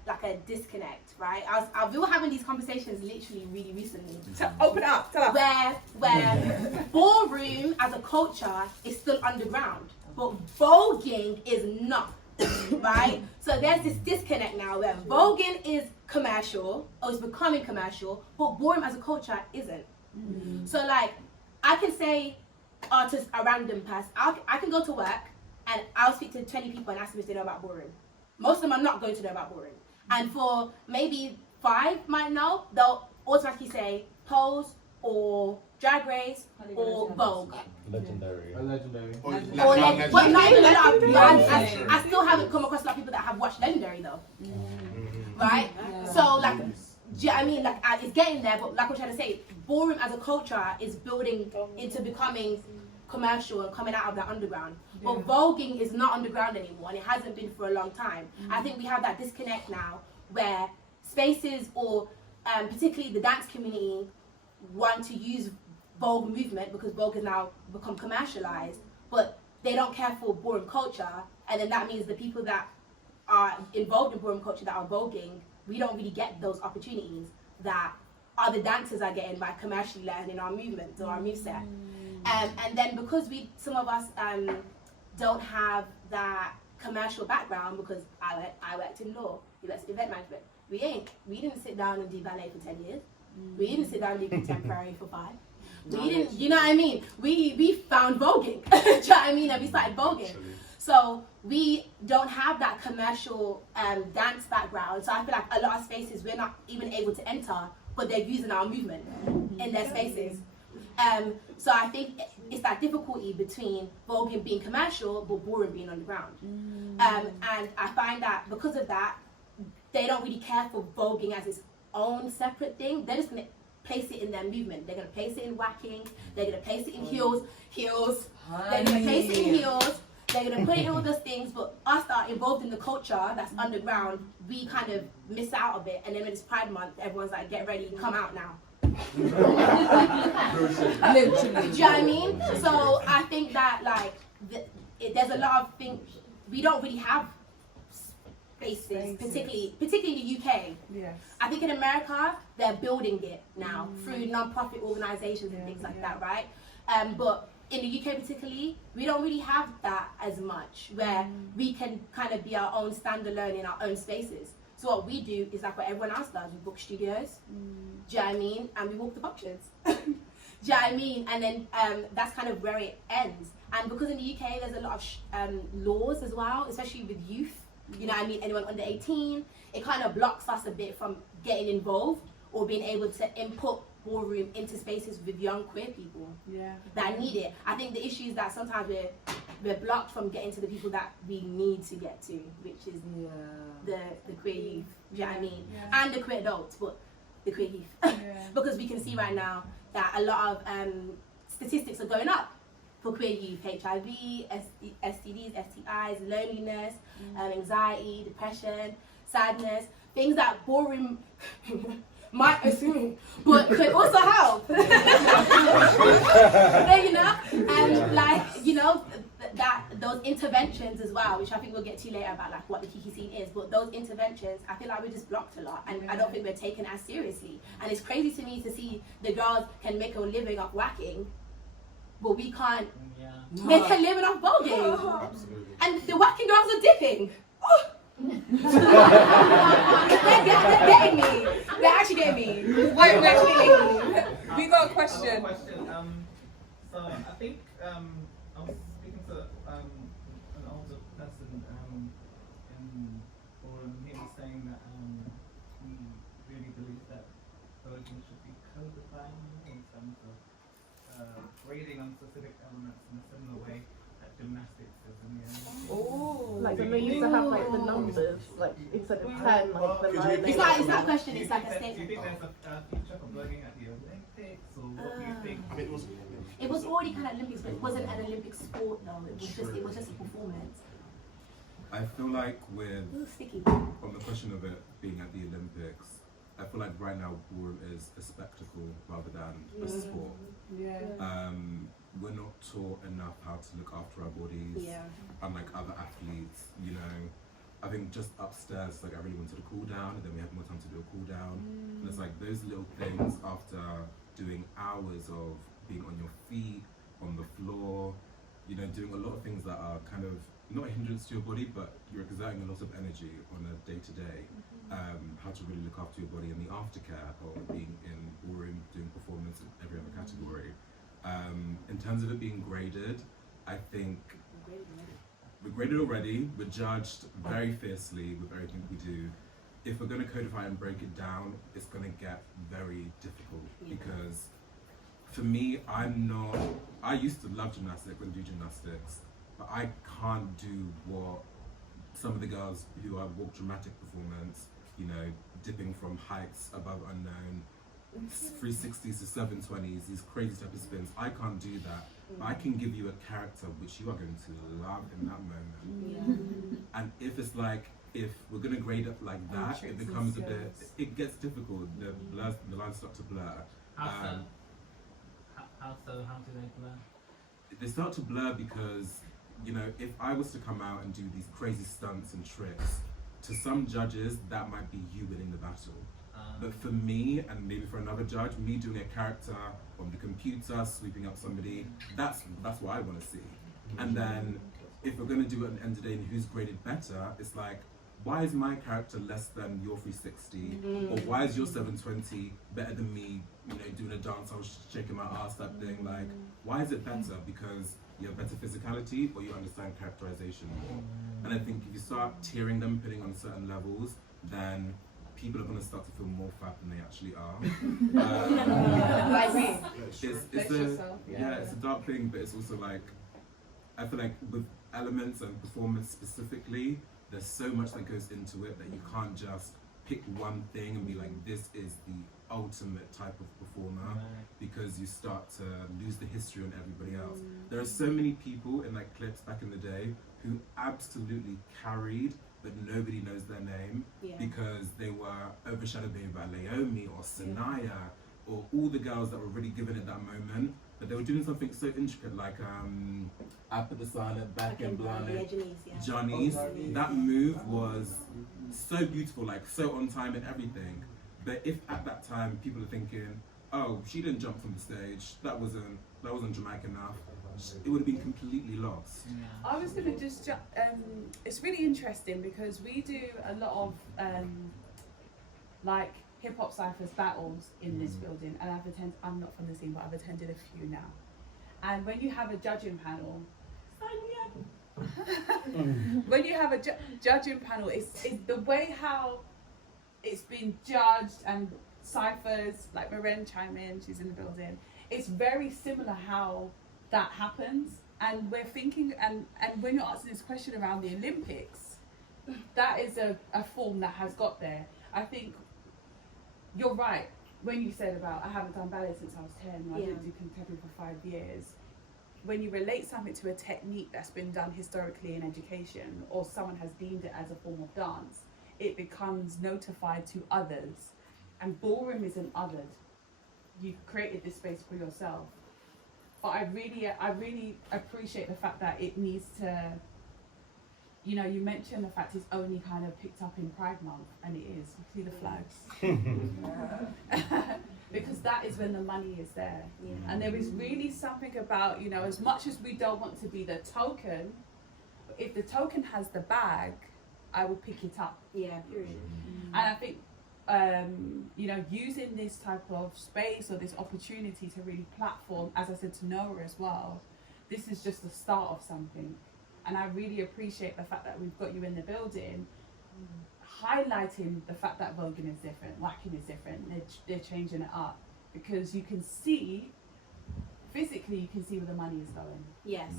like a disconnect, right? We were having these conversations literally really recently. Open it up. Tell us. Where ballroom as a culture is still underground, but voguing is not, right? So there's this disconnect now where voguing is commercial, or it's becoming commercial, but ballroom as a culture isn't. So like, I can say to a random person, I can go to work and I'll speak to 20 people and ask them if they know about ballroom. Most of them are not going to know about ballroom. And for maybe 5 might know, they'll automatically say Pose or Drag Race or Vogue. Legendary. But not even a lot of people. I still haven't come across a lot of people that have watched Legendary though. Right? So like, do you know what I mean? Like, it's getting there, but like I'm trying to say, ballroom as a culture is building into becoming commercial and coming out of that underground. But voguing is not underground anymore, and it hasn't been for a long time. I think we have that disconnect now where spaces, or particularly the dance community, want to use Vogue movement because Vogue has now become commercialized, but they don't care for ballroom culture, and then that means the people that are involved in ballroom culture that are voguing, we don't really get those opportunities that other dancers are getting by commercially learning our movements or our moveset. And then because some of us don't have that commercial background, because I worked in law, we worked in event management. We didn't sit down and do ballet for 10 years. We didn't sit down and do contemporary for 5. We didn't, you know what I mean? We found voguing, do you know what I mean? And we started voguing. So we don't have that commercial dance background. So I feel like a lot of spaces we're not even able to enter, but they're using our movement in their spaces. So I think it's that difficulty between voguing being commercial, but ballroom being underground. And I find that because of that, they don't really care for voguing as its own separate thing. They're just going to place it in their movement. They're going to place it in whacking. They're going to place it in heels. They're going to place it in heels. They're they're gonna put it in all those things, but us that are involved in the culture that's underground, we kind of miss out a bit. And then when it's Pride Month, everyone's like, get ready, come out now. Literally. Do you know what I mean? So I think that like there's a lot of things we don't really have spaces, particularly in the UK. Yes. I think in America they're building it now through non-profit organisations and things like that, right? But in the UK particularly, we don't really have that as much, where we can kind of be our own standalone in our own spaces. So what we do is like what everyone else does. We book studios, do you know what I mean? And we walk the functions. Do you know what I mean? And then that's kind of where it ends. And because in the UK there's a lot of laws as well, especially with youth, you know what I mean, anyone under 18, it kind of blocks us a bit from getting involved or being able to input ballroom into spaces with young queer people that need it. I think the issue is that sometimes we're blocked from getting to the people that we need to get to, which is the queer youth, do you know what I mean? And the queer adults, but the queer youth. Because we can see right now that a lot of statistics are going up for queer youth: HIV, STDs, STIs, loneliness, anxiety, depression, sadness, things that ballroom might assume, but could also help. You know, and like, you know, that those interventions as well, which I think we'll get to later about like what the Kiki scene is, but those interventions, I feel like we're just blocked a lot, and I don't think we're taken as seriously. And it's crazy to me to see the girls can make a living off whacking, but we can't make a living off voguing. Absolutely. And the whacking girls are dipping. They're getting me. They're actually getting me. Wait, we got a question. So I think I was speaking to an older person in forum. He was saying that he really believes that voting should be codified in terms of grading on specific elements in a similar way that gymnastics is in the Olympics. Like when they used to have like the numbers, like instead of 10, like the line. It's not a question, it's like a Do you statement. think there's a future for voting at the Olympics, or what do you think? I mean, it was. It was already kind of Olympics, but it wasn't an Olympic sport though. It was just a performance. I feel like with It was sticky. on the question of it being at the Olympics, I feel like right now ballroom is a spectacle rather than a sport. We're not taught enough how to look after our bodies, unlike other athletes. You know, I think just upstairs, like I really wanted a cool down, and then we had more time to do a cool down. And it's like those little things after doing hours of being on your feet, on the floor, you know, doing a lot of things that are kind of not a hindrance to your body, but you're exerting a lot of energy on a day-to-day. How to really look after your body, and the aftercare of being in ballroom, doing performance in every other category. In terms of it being graded, I think we're graded already. We're judged very fiercely with everything we do. If we're going to codify and break it down, it's going to get very difficult because for me, I used to love gymnastics and do gymnastics, but I can't do what some of the girls who are walk dramatic performance, you know, dipping from heights above unknown, 360s to 720s, these crazy type of spins. I can't do that. But I can give you a character which you are going to love in that moment. And if it's like, if we're going to grade it like that, it becomes a bit, it gets difficult. The lines start to blur. How do they blur? They start to blur because, you know, if I was to come out and do these crazy stunts and tricks, to some judges, that might be you winning the battle. But for me, and maybe for another judge, me doing a character on the computer, sweeping up somebody, that's what I want to see. And then, if we're going to do it at the end of the day and who's graded better, it's like, why is my character less than your 360? Or why is your 720 better than me, you know, doing a dance, I was shaking my ass type thing? Like, why is it better? Because you have better physicality or you understand characterization more? And I think if you start tiering them, putting on certain levels, then people are going to start to feel more fat than they actually are. Like me. It's a dark thing, but it's also like, I feel like with elements and performance specifically, there's so much that goes into it that you can't just pick one thing and be like, this is the ultimate type of performer because you start to lose the history on everybody else. There are so many people in like clips back in the day who absolutely carried, but nobody knows their name because they were overshadowed maybe by Naomi or Sanaya or all the girls that were really given at that moment. But they were doing something so intricate like I Put the Silent Back in Blonde, Johnny's. That move was so beautiful, like so on time and everything. But if at that time people are thinking, oh, she didn't jump from the stage, that wasn't dramatic enough, it would have been completely lost. I was going to just it's really interesting because we do a lot of like hip hop cyphers battles in this building, and I'm not from the scene, but I've attended a few now. And when you have a judging panel, when you have a judging panel, it's the way how it's been judged, and ciphers like Maren chime in, she's in the building. It's very similar how that happens, and we're thinking, and when you're asking this question around the Olympics, that is a form that has got there. I think you're right when you said about I haven't done ballet since I was 10, I didn't do contemporary for 5 years. When you relate something to a technique that's been done historically in education, or someone has deemed it as a form of dance, it becomes notified to others. And ballroom isn't othered. You've created this space for yourself. But I really appreciate the fact that it needs to, you know, you mentioned the fact it's only kind of picked up in Pride Month, and it is. You see the flags. Because that is when the money is there. And there is really something about, you know, as much as we don't want to be the token, if the token has the bag, I will pick it up. Yeah, period. And I think, you know, using this type of space or this opportunity to really platform, as I said to Noah as well, this is just the start of something. And I really appreciate the fact that we've got you in the building, highlighting the fact that voguing is different, whacking is different, they're changing it up. Because you can see, physically you can see where the money is going. Yes.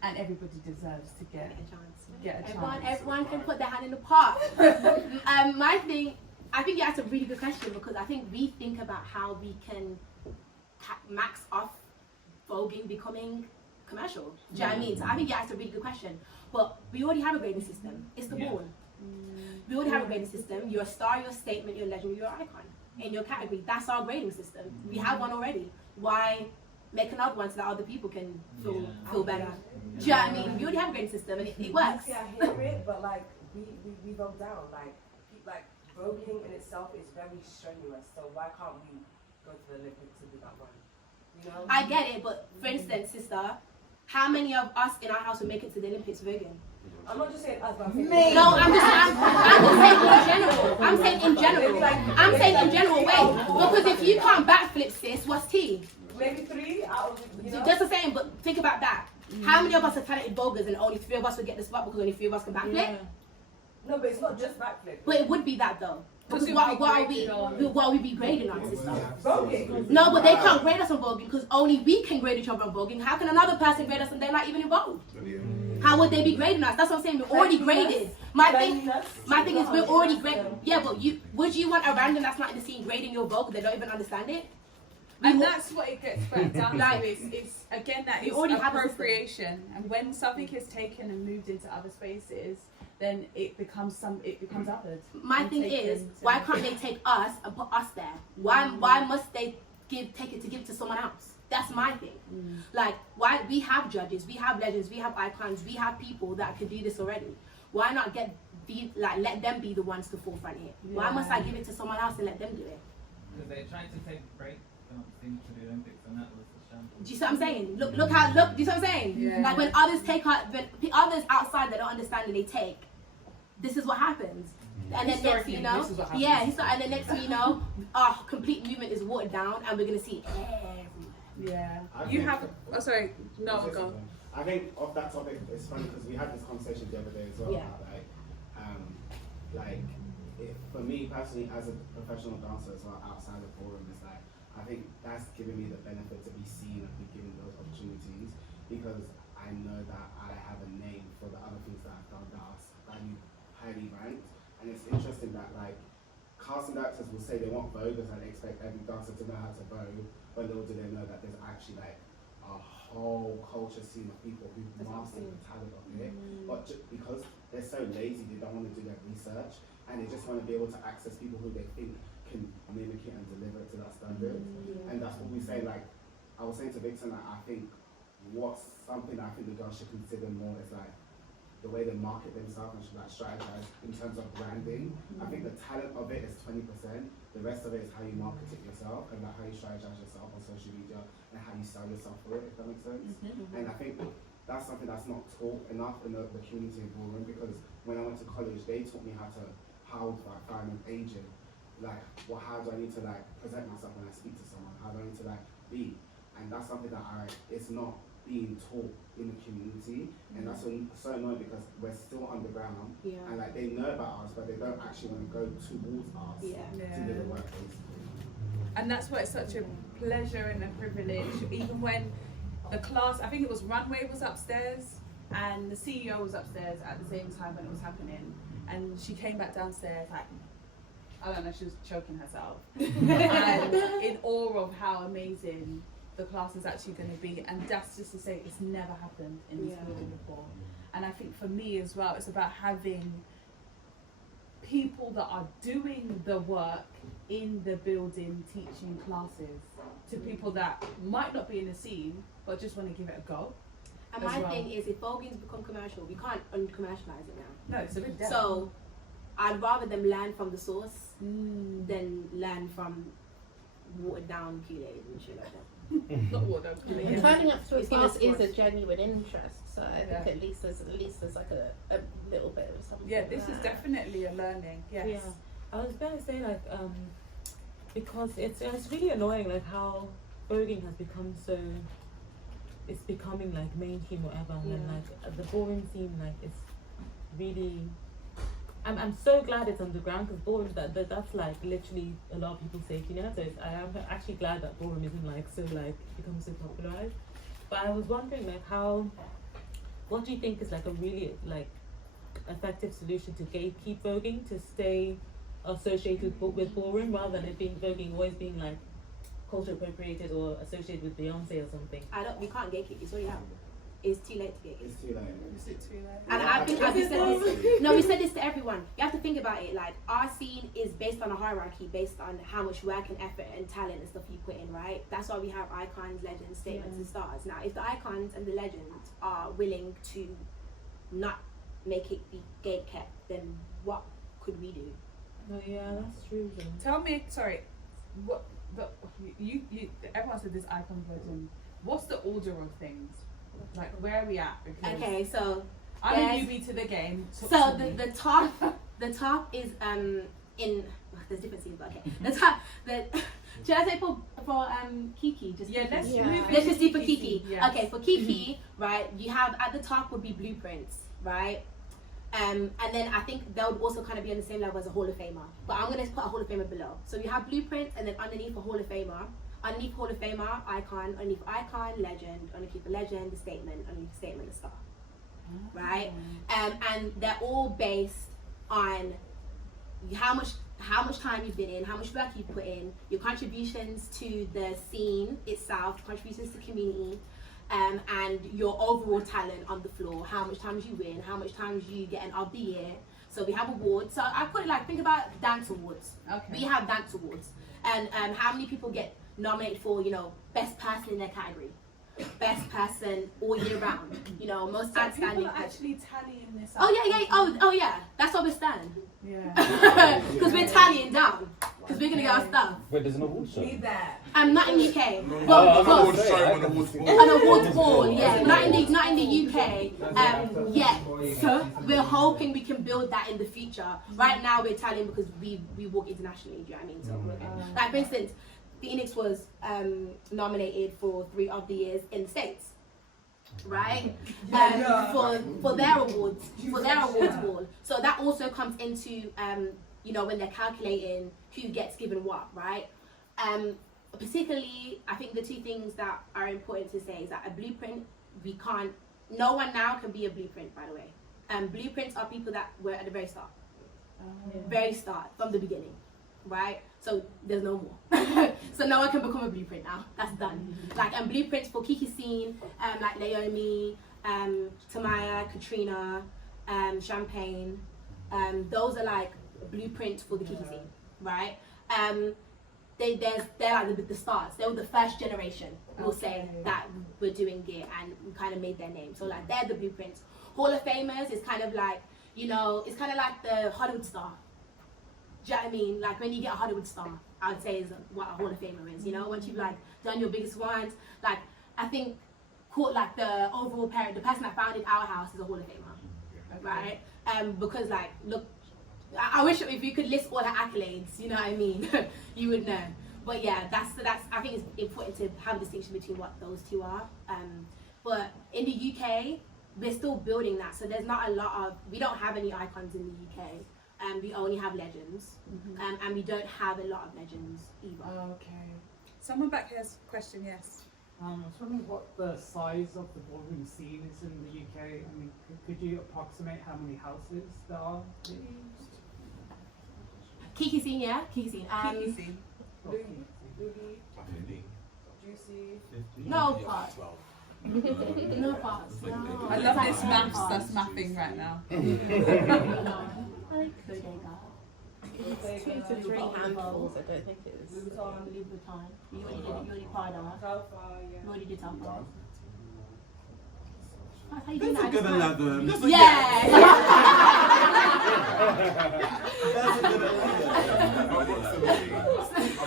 And everybody deserves to get a chance. Everyone can put their hand in the pot. My thing, I think you asked a really good question, because I think we think about how we can max off voguing becoming commercial. Do you know what I mean? So I think you asked a really good question. But we already have a grading system. It's the ball. We already have a grading system. You're a star, you're a statement, you're a legend, you're an icon in your category. That's our grading system. We have one already. Why make another one so that other people can feel better? Do you know what I mean? We already have a grading system, and it works. Yeah, I hear it, but like we go down. Like voguing in itself is very strenuous. So why can't we go to the Olympics and do that one? You know? I get it, but for instance, sister, how many of us in our house will make it to the Olympics voguing? I'm not just saying us, but I'm saying me. No, I'm just saying in general. I'm saying in general. I'm saying in general. Wait, because if you can't backflip, sis, what's T? maybe 3 out of, you know? Just the same, but think about that. How many of us are talented voguers and only 3 of us will get the spot because only 3 of us can backflip? Yeah. No, but it's not just backflip. But it would be that though. Because what are we be grading on this stuff? Voguing. No, but they can't grade us on voguing because only we can grade each other on voguing. How can another person grade us and they're not even involved? How would they be grading us? That's what I'm saying. We're already graded. My thing is we're already graded. Yeah, but would you want a random that's not in the scene grading your vogue? They don't even understand it. And that's what it gets back down to. It's again that it's appropriation. And when something is taken and moved into other spaces, then it becomes othered. My thing is, why can't they take us and put us there? Why must they take it to give to someone else? That's my thing. Like, why we have judges, we have legends, we have icons, we have people that can do this already. Why not let them be the ones to forefront it? Yeah. Why must I give it to someone else and let them do it? Because they tried to take break dancing to the Olympics, and that was a shambles. Do you see what I'm saying? Look, do you see what I'm saying? Yeah. Like when others when others outside that don't understand and they take, this is what happens. And then next thing you know, and then next thing you know, our complete movement is watered down, and we're gonna see everywhere. Yeah. You have. Oh, sorry. No, go. I think of that topic, it's funny because we had this conversation the other day as well. Yeah. About, for me personally, as a professional dancer as well, outside of ballroom, is like I think that's given me the benefit to be seen and be given those opportunities because I know that I have a name for the other things that I've done that are highly ranked. And it's interesting that like casting directors will say they want voguers and they expect every dancer to know how to vogue, but little do they know that there's actually like a whole culture scene of people who master the talent of it, but because they're so lazy, they don't want to do their research, and they just want to be able to access people who they think can mimic it and deliver it to that standard. And that's what we say, like, I was saying to Vixen that I think what's something I think the girls should consider more is like the way they market themselves and should like strategize in terms of branding. I think the talent of it is 20%, the rest of it is how you market it yourself and like how you strategize yourself on social media and how you sell yourself for it, if that makes sense. And I think that's something that's not taught enough in the community in ballroom, because when I went to college, they taught me how do I find an agent, like how do I need to like present myself when I speak to someone, how do I need to like be, and that's something that it's not being taught in the community, and that's so annoying because we're still underground, and like they know about us, but they don't actually want to go towards us to do the work basically. And that's why it's such a pleasure and a privilege, even when the class, I think it was Runway was upstairs and the CEO was upstairs at the same time when it was happening, and she came back downstairs like, I don't know, she was choking herself and in awe of how amazing the class is actually going to be. And that's just to say it's never happened in this building before. And I think for me as well, it's about having people that are doing the work in the building, teaching classes to people that might not be in the scene but just want to give it a go. And my thing is, if voguing's become commercial, we can't uncommercialize it now. No, it's a bit So I'd rather them learn from the source than learn from watered down Kool-Aid and shit like that. Not watered down Kool-Aid. Turning up to a It's class gonna is a squash. genuine interest, so I think at least there's like a little bit of something. Yeah, this is definitely a learning. Yes. Yeah, I was gonna say like because it's really annoying like how voguing has become so, it's becoming like mainstream or whatever, and then like the ballroom scene like it's really, I'm so glad it's underground, because ballroom that's like literally a lot of people's safety net. So I am actually glad that ballroom isn't like so like become so popularized. But I was wondering like what do you think is like a really like effective solution to gatekeep voguing to stay associated with ballroom, rather than it being voguing always being like culture appropriated or associated with Beyonce or something? We can't gatekeep. It's already happened. It's too late to gatekeep. It's too late. Is it too late? And I think we said this. No, we said this to everyone. You have to think about it. Like, our scene is based on a hierarchy, based on how much work and effort and talent and stuff you put in, right? That's why we have icons, legends, statements, and stars. Now, if the icons and the legends are willing to not make it be gate kept, then what could we do? No, yeah, that's true though. Tell me, sorry, what you everyone said this icon version. What's the order of things? Like, where are we at? Because Okay, so I'm a newbie to the game. so the top is in there's different scenes, but okay. The top should I say for Kiki? Just yeah, Kiki? let's Let's just do for Kiki. Yes. Okay, for Kiki, right? You have at the top would be blueprints, right? And then I think that would also kind of be on the same level as a Hall of Famer. But I'm gonna put a Hall of Famer below. So you have blueprints, and then underneath a Hall of Famer. Underneath Hall of Famer, icon. Underneath icon, legend. Underneath the legend, the statement. Underneath the statement, the star. Right? And they're all based on how much time you've been in, how much work you've put in, your contributions to the scene itself, contributions to community, and your overall talent on the floor, how much times you win, how much times you get an of the year. So we have awards. So I put it like, think about dance awards. Okay. We have dance awards. And how many people get nominated for, best person in their category, best person all year round, most So outstanding people are person. actually tallying this up. Oh yeah, that's what we're standing. Yeah. Because we're tallying down. Because we're gonna get our stuff. Wait, there's an award show. I'm not in the UK, An but award show, an award ball. an awards ball, yeah, not in the UK yet. So we're hoping we can build that in the future. Right now we're tallying because we walk internationally. Do you know what I mean? So like, for instance, Phoenix was nominated for 3 of the years in the States, right? For their awards ball. So that also comes into when they're calculating who gets given what, right? Particularly, I think the 2 things that are important to say is that a blueprint, no one now can be a blueprint, by the way. Blueprints are people that were at the very start. Very start, from the beginning. right? So there's no more. So no one can become a blueprint now. That's done. Like, and blueprints for Kiki Scene, like Naomi, Tamaya, Katrina, Champagne, those are like blueprints for the Kiki Scene, right? They're like the stars. They were the first generation, we'll say, that were doing gear and kind of made their name. So like they're the blueprints. Hall of Famers is kind of like, you know, it's kind of like the Hollywood star. Do you know what I mean? Like when you get a Hollywood star, I would say is what a Hall of Famer is. You know, once you've like done your biggest ones, like I think, like the overall parent, the person that founded our house is a Hall of Famer, right? Because like, look, I wish if you could list all her accolades, you know what I mean, you would know. But yeah, that's I think it's important to have a distinction between what those two are. But in the UK, we're still building that. So there's not a lot of, we don't have any icons in the UK. We only have legends, and we don't have a lot of legends either. Okay. Someone back here has a question, yes. I was wondering what the size of the ballroom scene is in the UK. I mean, could you approximate how many houses there are? Kiki Scene, yeah? Kiki Scene. Kiki Scene. Juicy. No parts. No parts. I love this maths that's mapping right now. It's 2 to 3 handfuls. I don't think it is. You already Prada. You already did Telfar. That's how you do That's a that. good 11. Yeah. That's a good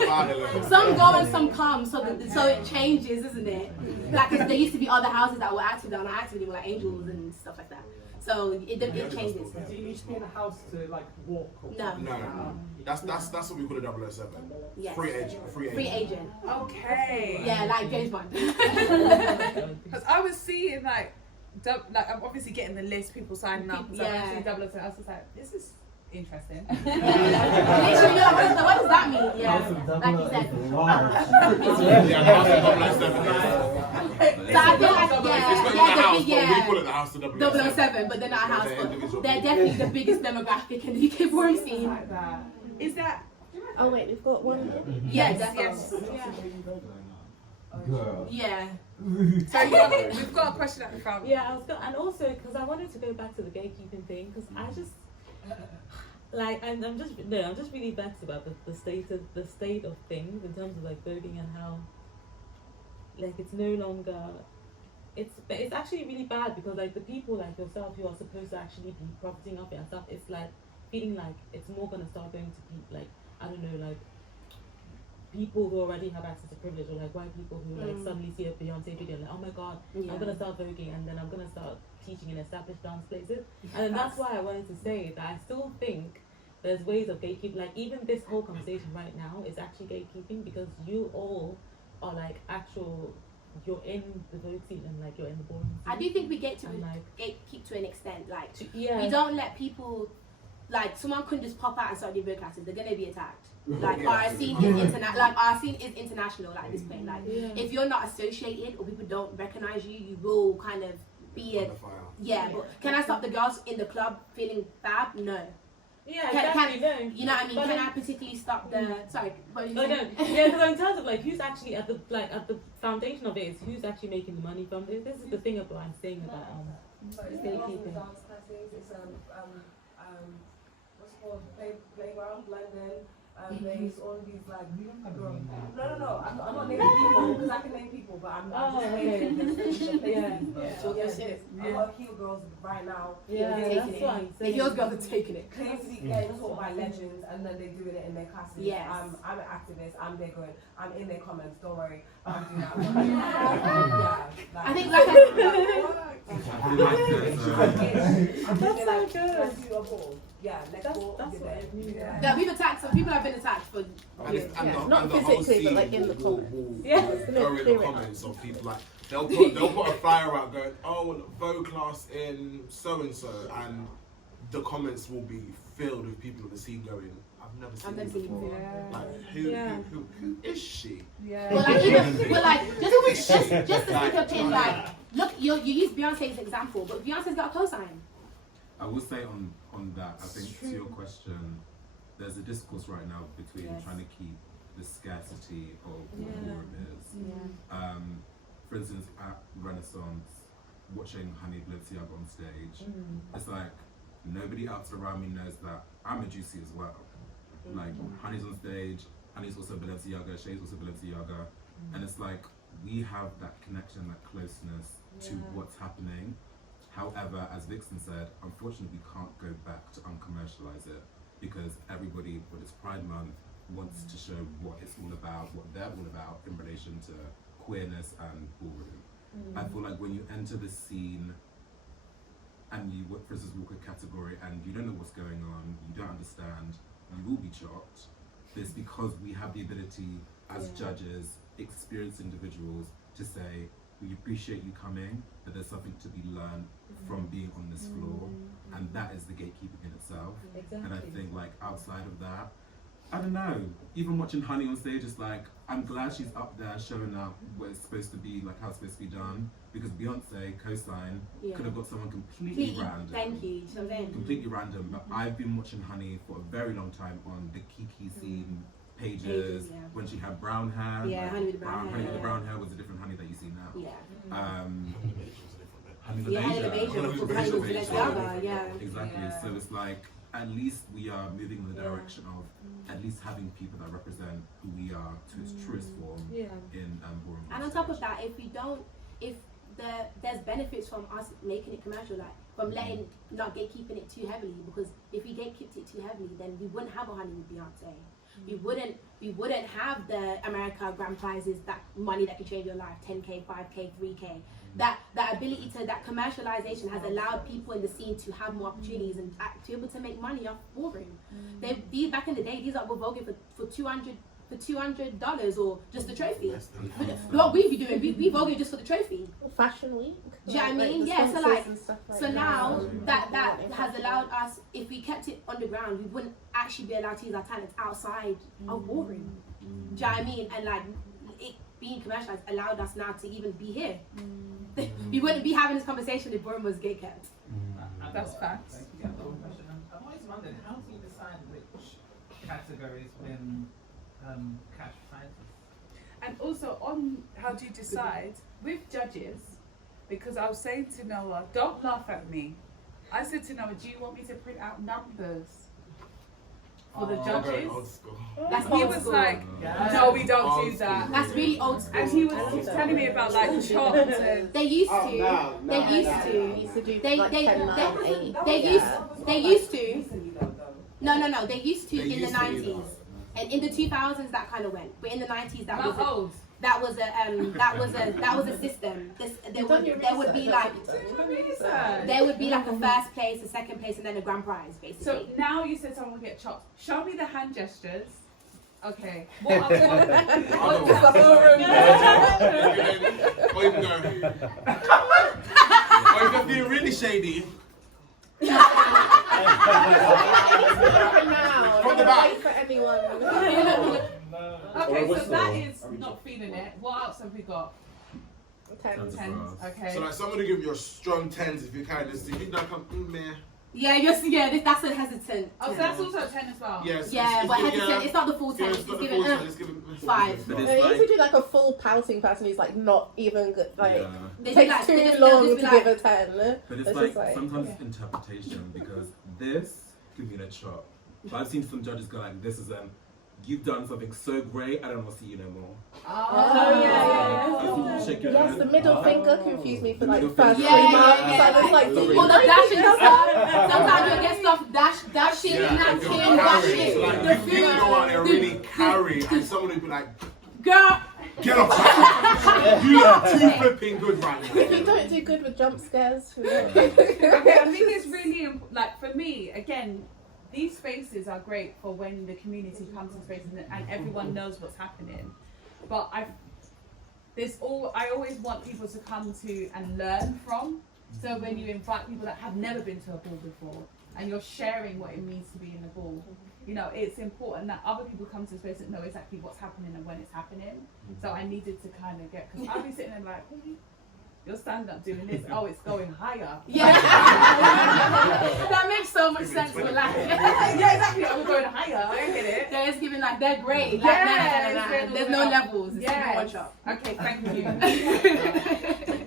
11. Some go and some come, so it changes, isn't it? Like there used to be other houses that were active that were active, were like angels and stuff like that. So it changes. Do you need to be in a house to like walk? Or No. No. That's what we call a 007. Yes. Free agent. Free agent. Okay. Yeah, like James Bond. Because I was seeing like I'm obviously getting the list, people signing up. So Yeah. I see 007. I was just like, this is interesting. Literally, you're like, what does that mean? Yeah, like you said. So I feel like, we call it the house of 007, but they're not a house. But they're definitely the biggest demographic in the UK ballroom scene. Like that. Is that? Oh wait, we've got one here. Yes, Yes. Girl. yeah. So we've got a question at the front. Yeah, and also because I wanted to go back to the gatekeeping thing because I just like I'm just really vexed about the state of things in terms of like voting and how like it's no longer it's actually really bad because like the people like yourself who are supposed to actually be profiting off it and stuff, it's like feeling like it's more gonna start going to be like I don't know like people who already have access to privilege or like white people who like suddenly see a Beyonce video and like, oh my god, I'm gonna start voguing and then I'm gonna start teaching in established dance places. And then that's why I wanted to say that I still think there's ways of gatekeeping. Like even this whole conversation right now is actually gatekeeping because you all are like you're in the vote scene and like you're in the ballroom scene. I do think we gatekeep to an extent. Like we don't let people like someone couldn't just pop out and start doing vote classes. They're gonna be attacked. Like our scene is international at this point. Like if you're not associated or people don't recognize you, you will kind of be but can I stop the girls in the club feeling bad? No. Yeah, exactly. You know what I mean? Can I particularly stop the sorry? What No. Yeah, because in terms of like who's actually at the foundation of it is who's actually making the money from this. This is the thing about I'm saying about gatekeeping. Dance classes, it's what's it called? Playground, London. There's all of these like no. I'm not naming people because I can name people, but I'm just naming the places. A lot of heel girls right now. Taking it. The heel girls are taking it. Crazy getting taught by legends, and then they're doing it in their classes. Yes. I'm an activist. I'm there going. I'm in their comments. Don't worry. I'm doing that. I think like That's so good. Yeah, next ball. That's what I mean. yeah, we've attacked. Some people have been attacked for. Not physically, but like in the comments. Go in the comments of people like they'll put a flyer out going, oh, vote class in so and so, and the comments will be filled with people in the scene going, I've never seen this before. Like who is she? Yeah. Well, like just to think of it, like look, you use Beyonce as an example, but Beyonce's got a cosign. I will say on that, I think to your question, there's a discourse right now between Yes. trying to keep the scarcity of what Yeah. ballroom is. Yeah. For instance, at Renaissance, watching Honey Balenciaga on stage, it's like nobody else around me knows that I'm a juicy as well. Like Honey's on stage, Honey's also Balenciaga, Shay's also Balenciaga, and it's like we have that connection, that closeness to what's happening. However, as Vixen said, unfortunately we can't go back to uncommercialize it because everybody, when it's Pride Month, wants to show what it's all about, what they're all about in relation to queerness and ballroom. I feel like when you enter the scene and you, for instance, walk a category and you don't know what's going on, you don't understand, you will be chopped. It's because we have the ability as judges, experienced individuals, to say, we appreciate you coming, but there's something to be learned from being on this floor, and that is the gatekeeping in itself. Exactly. And I think like outside of that, I don't know, even watching Honey on stage, it's like, I'm glad she's up there showing up what it's supposed to be, like how it's supposed to be done, because Beyonce, Coastline, could have got someone completely random. Thank you. You know what I'm saying? Completely random, but I've been watching Honey for a very long time on the Kiki scene pages, when she had brown hair. Yeah, like, Honey with the brown hair. Honey with the brown hair was a different Honey that you see now. Yeah. Honey Yeah, Honey with Beige was Balenciaga, yeah. Exactly, so it's like, at least we are moving in the direction of at least having people that represent who we are to its truest form in ballroom. And on top of that, there's benefits from us making it commercial, like from letting not gatekeeping it too heavily, because if we gatekeeped it too heavily, then we wouldn't have a Honey with Beyonce. We wouldn't have the America grand prizes, that money that can change your life, 10K, 5K, 3K. That ability to, that commercialization has allowed people in the scene to have more opportunities and to be able to make money off ballroom. These back in the day, these were voguing for $200 or just the trophy. What we be doing, we voguing just for the trophy. Fashion week. Do you know what I mean? Yeah, so now that has allowed us, if we kept it underground, we wouldn't actually be allowed to use our talents outside of ballroom. Do you know what I mean? And like it being commercialized allowed us now to even be here. We wouldn't be having this conversation if ballroom was gay kept. That's facts. I've always wondered, how do you decide which categories win cash prizes? And also on how do you decide with judges, because I was saying to Noah, don't laugh at me. I said to Noah, do you want me to print out numbers for the judges? That's He was like, no, we don't do that. That's really old school. And he was telling me about like chops and They used to. They used to. They used to. No. They used to in the 90s, and in the 2000s that kind of went. But in the 90s that was old. That was a system. There would be like a first place, a second place, and then a grand prize, basically. So now you said someone will get chopped. Show me the hand gestures. Okay. What Or even if you're really shady. From the back. For anyone. Okay, so that is not feeling it. What else have we got? Tens. Okay. So like somebody give you a strong 10s if you can. Just you think that come meh. That's a hesitant. Oh, so that's also a 10 as well. Yes. But hesitant. It's not the full 10. Yeah, It's it's not the given full 10. It's given 5. But If it's we do like a full pouting person who's like not even good, like They takes like- too they just- long they'll to just give be a 10. But it's like sometimes it's interpretation, because this could mean a chop. So I've seen some judges go like, this is you've done something so great, I don't want to see you no more. Shake your Yes, hand. the middle finger confused me for like the Middle first 3 finger. months. Yeah. I was like, Or the dashing stuff. Sometimes you get stuff dashing, napkin, So dashing. like The you can go out there and food. really carry, and someone would be like, Girl. get off! You look too flipping good right now. if you don't do good with jump scares, who knows? Okay, I think it's really like for me again. These spaces are great for when the community comes to spaces and everyone knows what's happening. But I always want people to come to and learn from. So when you invite people that have never been to a ball before and you're sharing what it means to be in the ball, you know, it's important that other people come to the space that know exactly what's happening and when it's happening. So I needed to kind of get, because I'll be sitting there like, You're standing up doing this. Oh, it's going higher. Yeah. That makes so much sense. We're like, Yeah, exactly. I'm going higher. I get it. yeah, it's giving like they're great. Like, Yeah, there's no levels. It's Yes. one shot. Okay, thank you.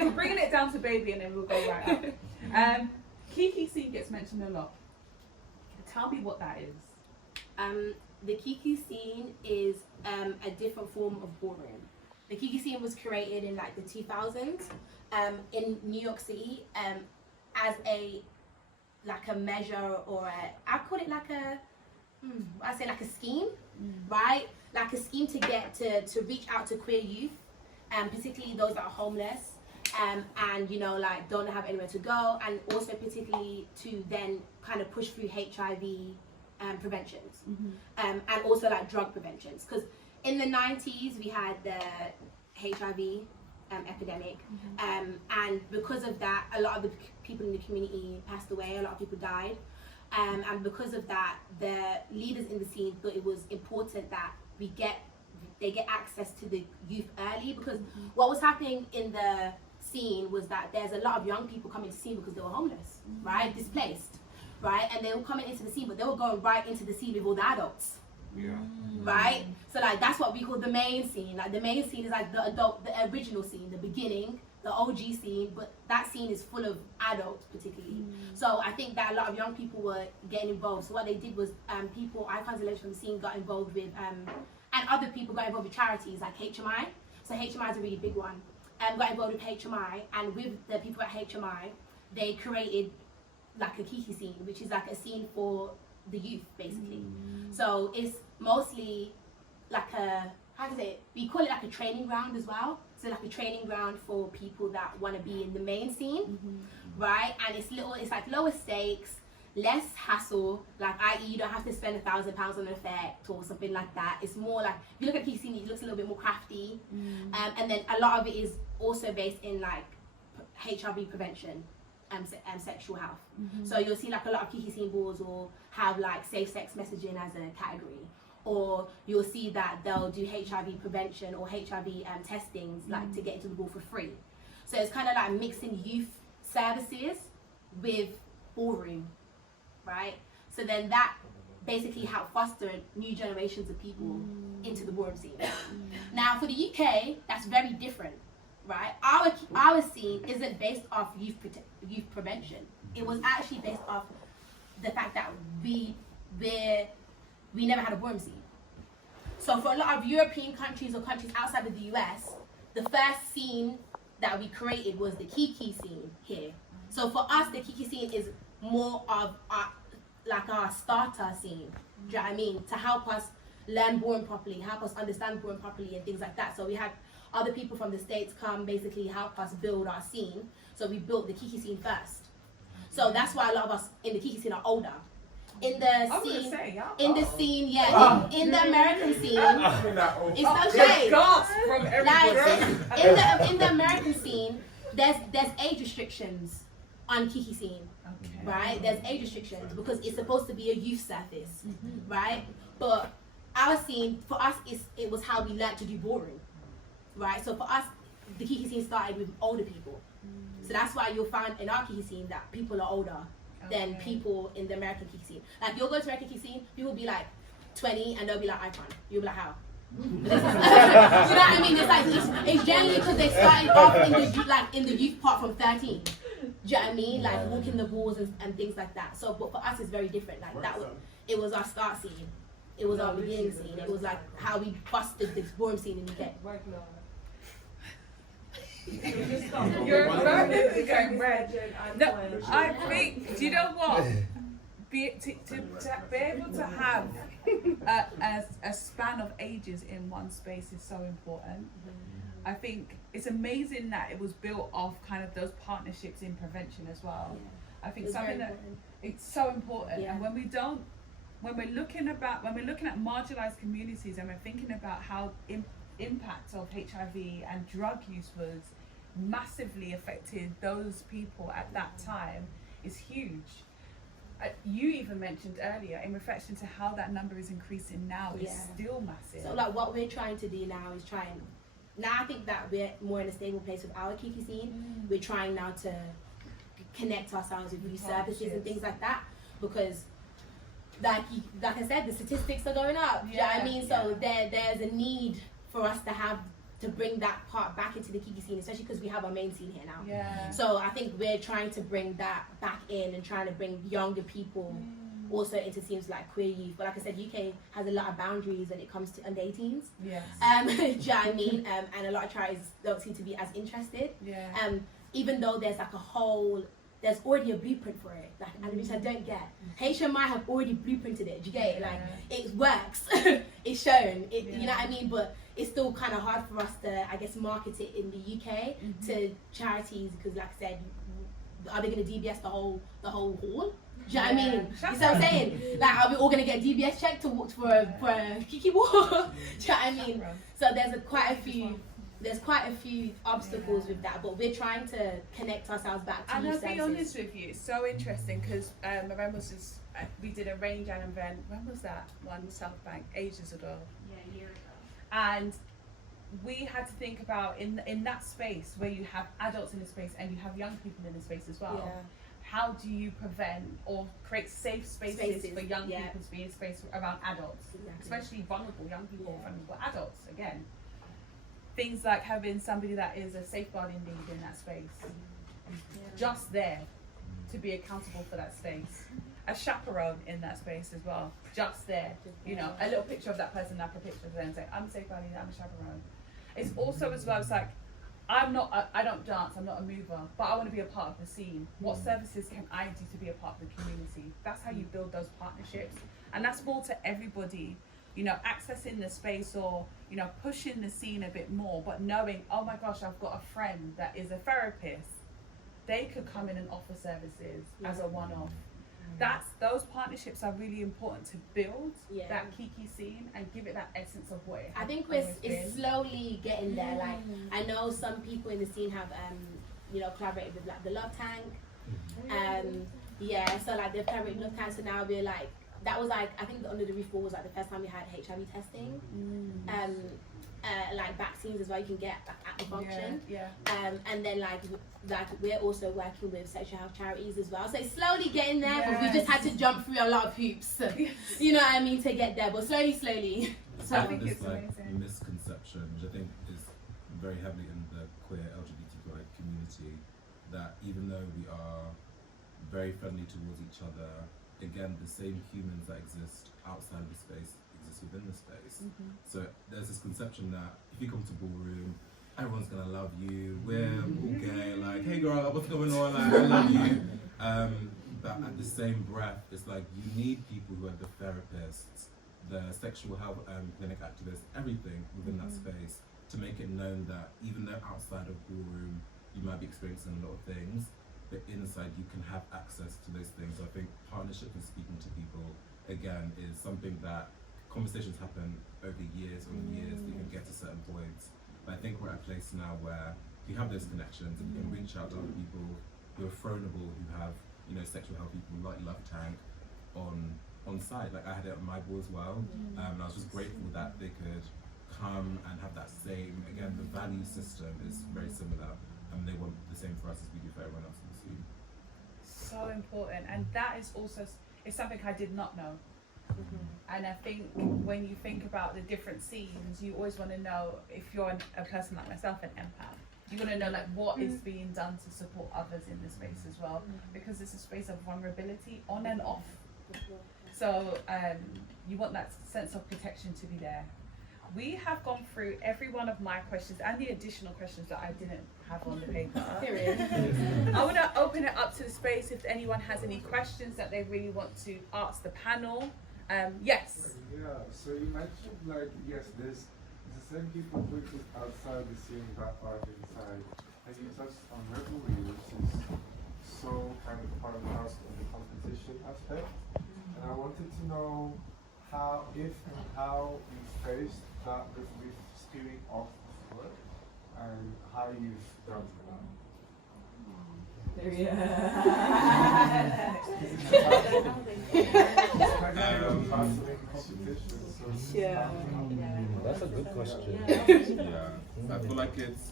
We're bringing it down to baby and then we'll go right up. Kiki scene gets mentioned a lot. Tell me what that is. The Kiki scene is a different form of ballroom. The Kiki scene was created in like the 2000s in New York City as a measure, or I call it like a scheme, right? Like a scheme to get to reach out to queer youth, particularly those that are homeless, and like don't have anywhere to go, and also particularly to then kind of push through HIV preventions, and also like drug preventions, because in the 90s we had the HIV epidemic, and because of that a lot of the people in the community passed away, a lot of people died, and because of that the leaders in the scene thought it was important that they get access to the youth early, because what was happening in the scene was that there's a lot of young people coming to the scene because they were homeless, right, displaced, right, and they were coming into the scene, but they were going right into the scene with all the adults. Right, so like that's what we call the main scene. Like the main scene is like the original scene, the beginning, the OG scene, but that scene is full of adults particularly. So I think that a lot of young people were getting involved. So what they did was icons and legends from the scene got involved with, and other people got involved with charities like HMI. So HMI is a really big one. Got involved with HMI, and with the people at HMI, they created like a Kiki scene, which is like a scene for the youth basically. So it's mostly like we call it like a training ground as well. So like a training ground for people that want to be in the main scene, right? And it's like lower stakes, less hassle, like i.e. you don't have to spend £1,000 on an effect or something like that. It's more like, if you look at Kiki scene, it looks a little bit more crafty, and then a lot of it is also based in like HIV prevention and sexual health. So you'll see like a lot of Kiki scene boards will have like safe sex messaging as a category, or you'll see that they'll do HIV prevention or HIV testings like to get into the ball for free. So it's kind of like mixing youth services with ballroom, right? So then that basically helped foster new generations of people into the ballroom scene. Now for the UK, that's very different. Right, our scene isn't based off youth prevention. It was actually based off the fact that we never had a ballroom scene. So for a lot of European countries or countries outside of the US, the first scene that we created was the Kiki scene here. So for us, the Kiki scene is more of our starter scene. Do you know what I mean? To help us learn ballroom properly, help us understand ballroom properly, and things like that. So we had other people from the States come basically help us build our scene. So we built the Kiki scene first. So that's why a lot of us in the Kiki scene are older. In the scene, yeah, in the American scene, it's no shade. Like, in the American scene, there's age restrictions on Kiki scene, right? There's age restrictions because it's supposed to be a youth surface, right? But our scene, for us, it was how we learned to do ballroom. Right, so for us, the Kiki scene started with older people. So that's why you'll find in our Kiki scene that people are older than people in the American Kiki scene. Like you'll go to American Kiki scene, people will be like 20 and they'll be like icon. You'll be like, how? You know what I mean? It's like it's generally because they started off in the youth part from 13. Do you know what I mean? Like walking the walls and things like that. So, but for us, it's very different. Like it was our start scene. It was our beginning scene. It was like how we busted this ballroom scene in the UK. You're perfectly going red. No, I think, do you know what? To be able to have a span of ages in one space is so important. I think it's amazing that it was built off kind of those partnerships in prevention as well. I think something that it's so important. And when we're looking at marginalized communities and we're thinking about how impact of HIV and drug use was massively affected those people at that time is huge. You even mentioned earlier in reflection to how that number is increasing now is still massive. So like what we're trying to do now is try and now I think that we're more in a stable place with our Kiki scene. We're trying now to connect ourselves with new services and things like that, because like I said, the statistics are going up. Do you know what I mean? So there's a need for us to bring that part back into the Kiki scene, especially because we have our main scene here now. Yeah. So I think we're trying to bring that back in and trying to bring younger people also into scenes like queer youth. But like I said, UK has a lot of boundaries when it comes to under 18s. Yes. Do you know what I mean? And a lot of charities don't seem to be as interested. Yeah. Even though there's like there's already a blueprint for it, like, and which I don't get. HMI have already blueprinted it. Do you get it? Like, it works. It's shown. You know what I mean? But it's still kind of hard for us to, I guess, market it in the UK to charities, because, like I said, are they going to DBS the whole hall? Do you know what I mean? You see what I'm saying? Like, are we all going to get DBS checked to watch for a Kiki Ball? Do you know what I mean? So there's quite a few obstacles with that, but we're trying to connect ourselves back to And youth I'll be services. honest with you, it's so interesting because I remember we did a range and event. When was that one? South Bank, ages ago. Yeah, a year ago. And we had to think about in that space where you have adults in the space and you have young people in the space as well. Yeah. How do you prevent or create safe spaces for young yeah. people to be in space around adults, especially vulnerable young people, vulnerable adults again. Things like having somebody that is a safeguarding lead in that space, just there to be accountable for that space. A chaperone in that space as well, just there. You know, a little picture of that person, like a picture of them, say, I'm a safeguarding, I'm a chaperone. It's also as well, it's like, I don't dance, I'm not a mover, but I want to be a part of the scene. What services can I do to be a part of the community? That's how you build those partnerships. And that's more to everybody. You know, accessing the space or, you know, pushing the scene a bit more, but knowing, oh my gosh, I've got a friend that is a therapist. They could come in and offer services as a one-off. Those partnerships are really important to build that Kiki scene and give it that essence of what it has. I think it's slowly getting there. Like, I know some people in the scene have, you know, collaborated with like the Love Tank. So like they've collaborated with Love Tank, so now we're like, that was like, I think the Under the Roof Ball was like the first time we had HIV testing. Like vaccines as well, you can get like, at the function. And then like we're also working with sexual health charities as well. So it's slowly getting there, but we just had to jump through a lot of hoops. You know what I mean, to get there, but slowly. So I think it's like misconception, which I think is very heavily in the queer LGBTQI community, that even though we are very friendly towards each other, again, the same humans that exist outside of the space exist within the space. So there's this conception that if you come to ballroom, everyone's gonna love you. We're all gay, like, hey girl, what's going on? Like, I love you. But at the same breath, it's like you need people who are the therapists, the sexual health clinic activists, everything within that space to make it known that even though outside of ballroom you might be experiencing a lot of things, but inside you can have access to those things. So I think partnership and speaking to people, again, is something that conversations happen over years and years to even get to certain points. But I think we're at a place now where we have those connections and we can reach out to other people who are thrownable, who have, you know, sexual health people like Love Tank on site. Like I had it on my ball as well, and I was just grateful that they could come and have that same, again, the value system is very similar, and they want the same for us as we do for everyone else in the scene. So important, and that is also, it's something I did not know. And I think when you think about the different scenes, you always want to know, if you're a person like myself, an empath, you want to know like what is being done to support others in the space as well, because it's a space of vulnerability on and off. So you want that sense of protection to be there. We have gone through every one of my questions and the additional questions that I didn't have on the paper. I want to open it up to the space if anyone has any questions that they really want to ask the panel. Yes. Yeah, so you mentioned like, yes, there's the same people who is outside the scene that are inside. And you touched on revelry, which is so kind of part of the competition aspect. And I wanted to know how, if and how you faced that with skewing off the foot and how you've done that. competition. So Yeah. That's a good question. Yeah, I feel like it's.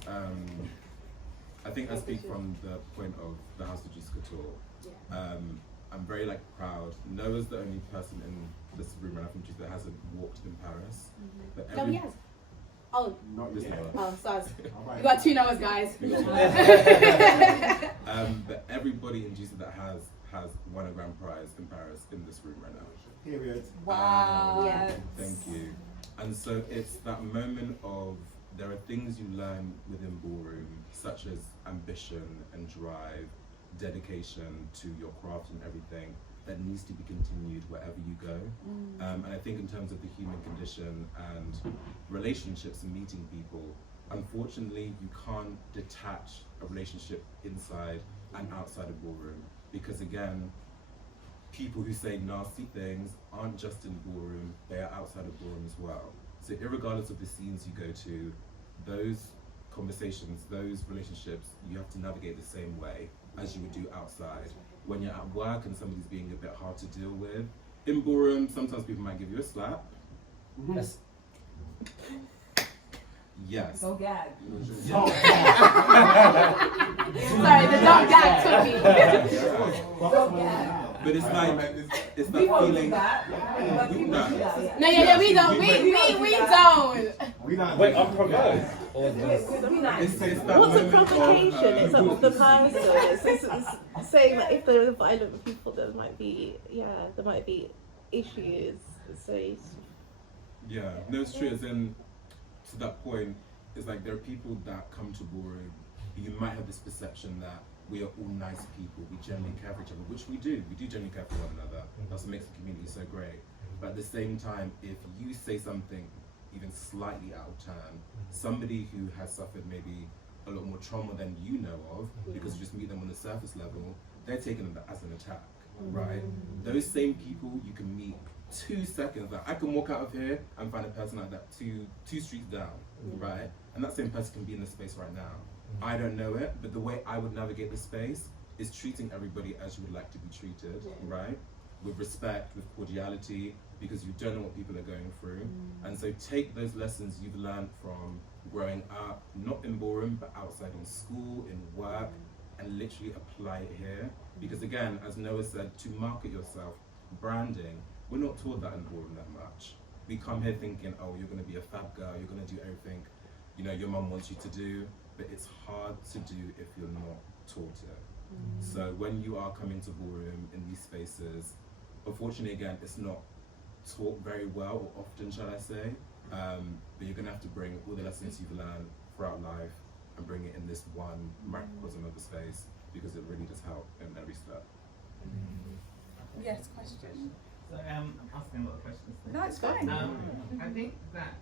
I think I speak from the point of the House of Juice Couture. I'm very like proud. Noah's the only person in this room right now from Juice that hasn't walked in Paris. But No, he has. Oh, Not This yet. Noah. oh, sorry. You got 2 numbers, guys. But everybody in Juice that has won a grand prize in Paris in this room right now. Period. Wow. Yeah. Thank you. And so it's that moment of there are things you learn within ballroom, such as ambition and drive, dedication to your craft and everything, that needs to be continued wherever you go. And I think in terms of the human condition and relationships and meeting people, unfortunately you can't detach a relationship inside and outside of ballroom, because again, people who say nasty things aren't just in ballroom, they are outside of ballroom as well. So irregardless of the scenes you go to, those conversations, those relationships, you have to navigate the same way as you would do outside. When you're at work and somebody's being a bit hard to deal with, in ballroom, sometimes people might give you a slap. Yes. Yes. Go gag. Sorry, the dog gag took me. Go gag. But it's like, it's that We won't do feeling. that. But people do that. No, yeah, we don't. We don't. We not. Wait, unprovoked? Or just... We not. It's that What's a moment of, provocation? It's up to the person. It's saying that if there are violent people, there might be issues. So yeah, no, it's true. As in, to that point, it's like there are people that come to ballroom. You might have this perception that we are all nice people. We generally care for each other, which we do. We do generally care for one another. That's what makes the community so great. But at the same time, if you say something even slightly out of turn, somebody who has suffered maybe a lot more trauma than you know of, because you just meet them on the surface level, they're taking it as an attack, right? Those same people you can meet 2 seconds. Like I can walk out of here and find a person like that two streets down, right? And that same person can be in the space right now. I don't know it, but the way I would navigate the space is treating everybody as you would like to be treated, right? With respect, with cordiality, because you don't know what people are going through. And so take those lessons you've learned from growing up, not in ballroom, but outside in school, in work, and literally apply it here. Because again, as Noah said, to market yourself, branding, we're not taught that in ballroom that much. We come here thinking, oh, you're gonna be a fab girl, you're gonna do everything, you know, your mum wants you to do, but it's hard to do if you're not taught it. So when you are coming to ballroom in these spaces, unfortunately again, it's not taught very well, or often shall I say, but you're gonna have to bring all the lessons you've learned throughout life and bring it in this one microcosm of a space, because it really does help in every step. Yes, question. So I'm asking a lot of questions. No, it's fine. I think that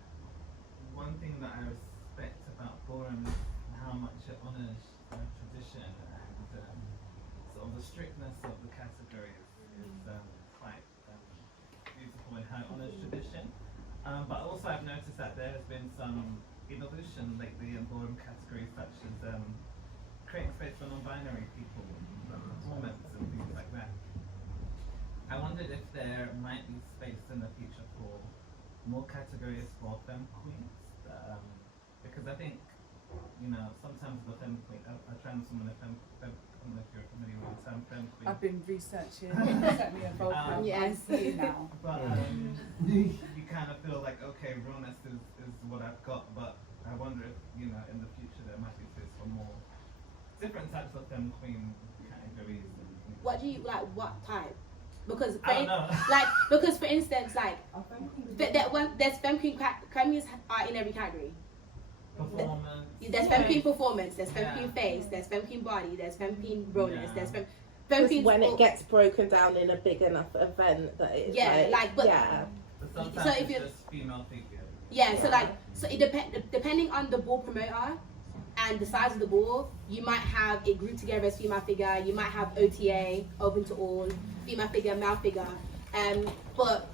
one thing that I respect about ballroom is how much it honours tradition, and sort of the strictness of the categories is quite beautiful in how it honours tradition. But also I've noticed that there has been some evolution lately in ballroom categories, such as creating space for non-binary people, performance and things like that. I wondered if there might be space in the future for more categories for femme queens, because I think, you know, sometimes the femme queen, a trans woman, I don't know if you're familiar with the term femme queen. I've been researching. Sent me a vocab. Yes. I see it now. But you kind of feel like, okay, realness is what I've got, but I wonder if, you know, in the future there might be space for more different types of femme queen categories. What do you like? What type? Because I don't know. because for instance, like there's femme queen queens are in every category. Performance. There's femme queen performance. There's femme queen face. There's femme queen body. There's femme queen rawness. Yeah. There's femme because queen when it gets broken down in a big enough event that it's but But sometimes So if it's you- just female figures. yeah. So it depending on the ball promoter and the size of the ball, you might have it grouped together as female figure. You might have OTA, open to all, female figure, male figure. But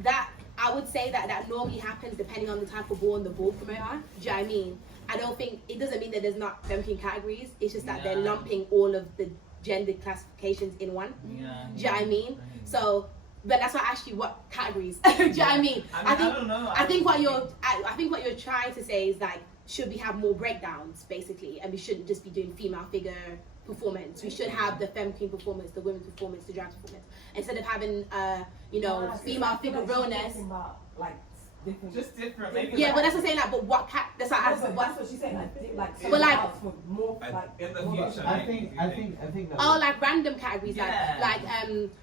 that I would say that normally happens depending on the type of ball and the ball promoter. Do you know what I mean? I don't think it doesn't mean that there's not feminine categories. It's just that they're lumping all of the gender classifications in one. Yeah. Do you know what I mean? So but that's why I asked you what categories. Do you know what I mean? I don't know. I think what you're trying to say is like, should we have more breakdowns basically, and we shouldn't just be doing female figure performance. We should have the femme queen performance, the women's performance, the drag performance, instead of having female figure realness. Like different. Just different, maybe. Yeah, like, but that's what I'm saying. Like, but what That's what she's saying. Like But like, more like in the future. I think that. oh, like random categories, Yeah.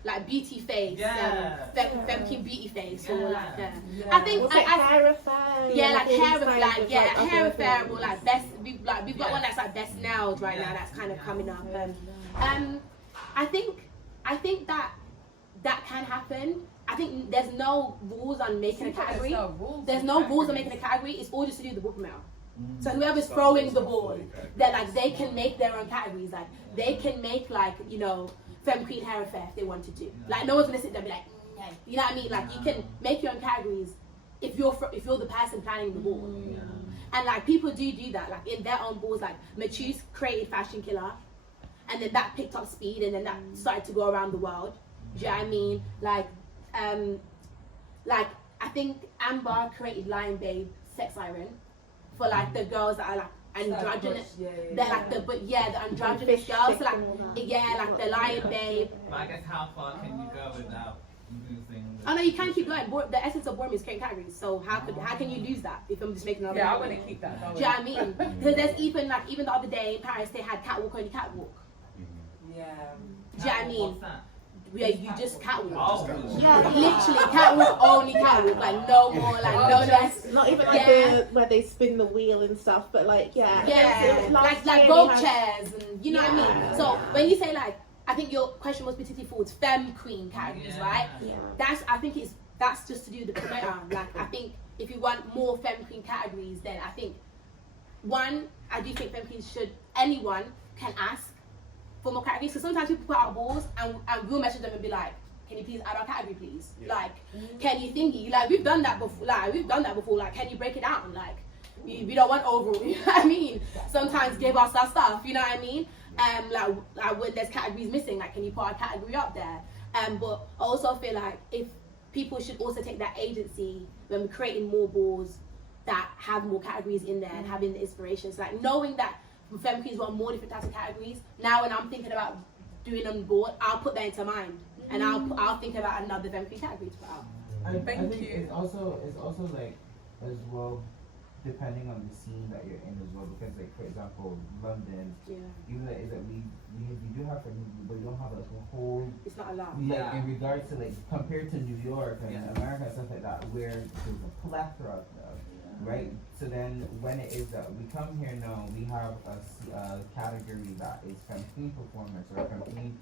like beauty face, Yeah. femme queen beauty face, or like Yeah. I think Was it hair affair? yeah, like all hair these affair, kinds of, hair other affair, things. or like best. We've got one that's like best nails right now. That's kind of coming up. I think that can happen. I think there's no rules on making a category. There's no rules on making a category. It's all just to do the book mail. So whoever's throwing the ball, that like they can make their own categories. Like they can make like femme queen hair affair if they wanted to. Like no one's gonna sit there and be like, you know what I mean? Like you can make your own categories if you're the person planning the ball. And like people do that. Like in their own balls. Like Matisse created Fashion Killer, and then that picked up speed, and then that started to go around the world. Do you know what I mean? Like I think Amber created Lion Babe Sex Siren for like the girls that are like androgynous. They're like the androgynous girls. So, like like the Lion Babe. I guess how far can you go without losing? Oh no, you can keep going. The essence of boredom is creating categories. So how can you lose that if I'm just making another? Yeah, I want to keep that going. Do you know what I mean? Because there's even the other day in Paris they had catwalk only catwalk. Yeah. Do you know what I mean? What's that? Yeah, you just catwalk. Oh. Yeah, literally catwalk only catwalk, like no more, like no less. Not even like where they spin the wheel and stuff, but like like gold chairs and you know what I mean. So when you say like, I think your question was particularly towards femme queen categories, right? Yeah. That's just to do with the promoter. Like I think if you want more femme queen categories, then I think I do think femme queens anyone can ask for more categories, because sometimes people put out balls and we'll message them and be like, can you please add our category please? Like can you thingy? Like we've done that before, like can you break it down? Like we don't want overall, you know what I mean? Sometimes give us our stuff, you know what I mean? Like when there's categories missing, like can you put our category up there? But I also feel like if people should also take that agency when we're creating more balls that have more categories in there and having the inspirations, like knowing that femme queens want more different types of categories. Now when I'm thinking about doing on board, I'll put that into mind, and I'll think about another femme queen category to put out. I think it's also like as well depending on the scene that you're in as well, because like for example London, even though is that we do have femme queens, but we don't have like a whole. It's not a lot. Like in regards to like compared to New York and America and stuff like that, where there's a plethora of them. Right, so then when it is that we come here now, we have a category that is femme queen performance or femme queen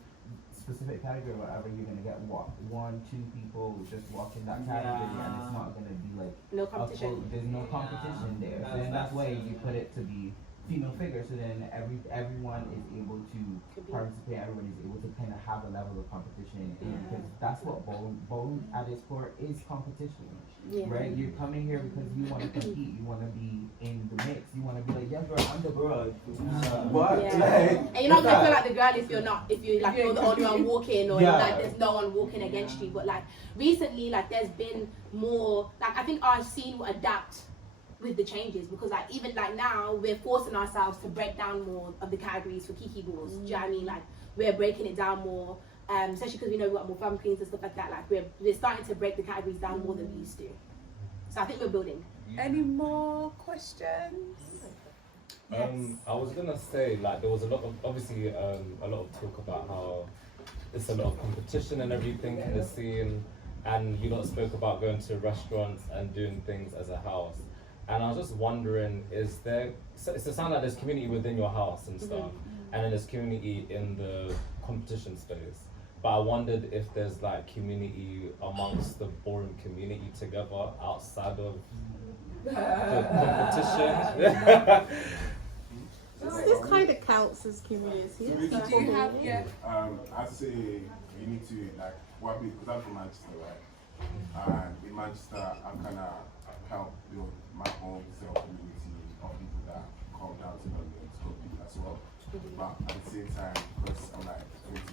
specific category, whatever. You're gonna get 1, 2 people just walk in that category, and it's not gonna be like no competition. There's no competition there. So then that's why you put it to be female figure. So then everyone is able to participate. Everyone is able to kind of have a level of competition, because that's what ballroom at its core is competition. Right? You're coming here because you want to compete. You want to be in the mix. You want to be like, yeah, girl, I'm the girl. What? Yeah. Like, and you're not gonna feel like the girl if you're like you're the only one walking, or like there's no one walking against you. But like recently, like there's been more. Like I think our scene will adapt with the changes, because like even like now we're forcing ourselves to break down more of the categories for Kiki balls. Do you know what I mean? Like we're breaking it down more. Especially because we know we've got more femme queens and stuff like that. Like we're starting to break the categories down more than we used to. So I think we're building. Any more questions? I was gonna say, like, there was a lot of talk about how it's a lot of competition and everything in the scene, and you lot spoke about going to restaurants and doing things as a house. And I was just wondering, it's a sound like there's community within your house and stuff, and then there's community in the competition space. But I wondered if there's like community amongst the ballroom community together outside of the competition. This kind of counts as community. Do you have I'd say you need to like because I'm from Manchester, right? And in Manchester, I'm kind of help build my own self-community of people that come down to London to help people as well. But at the same time, because I'm like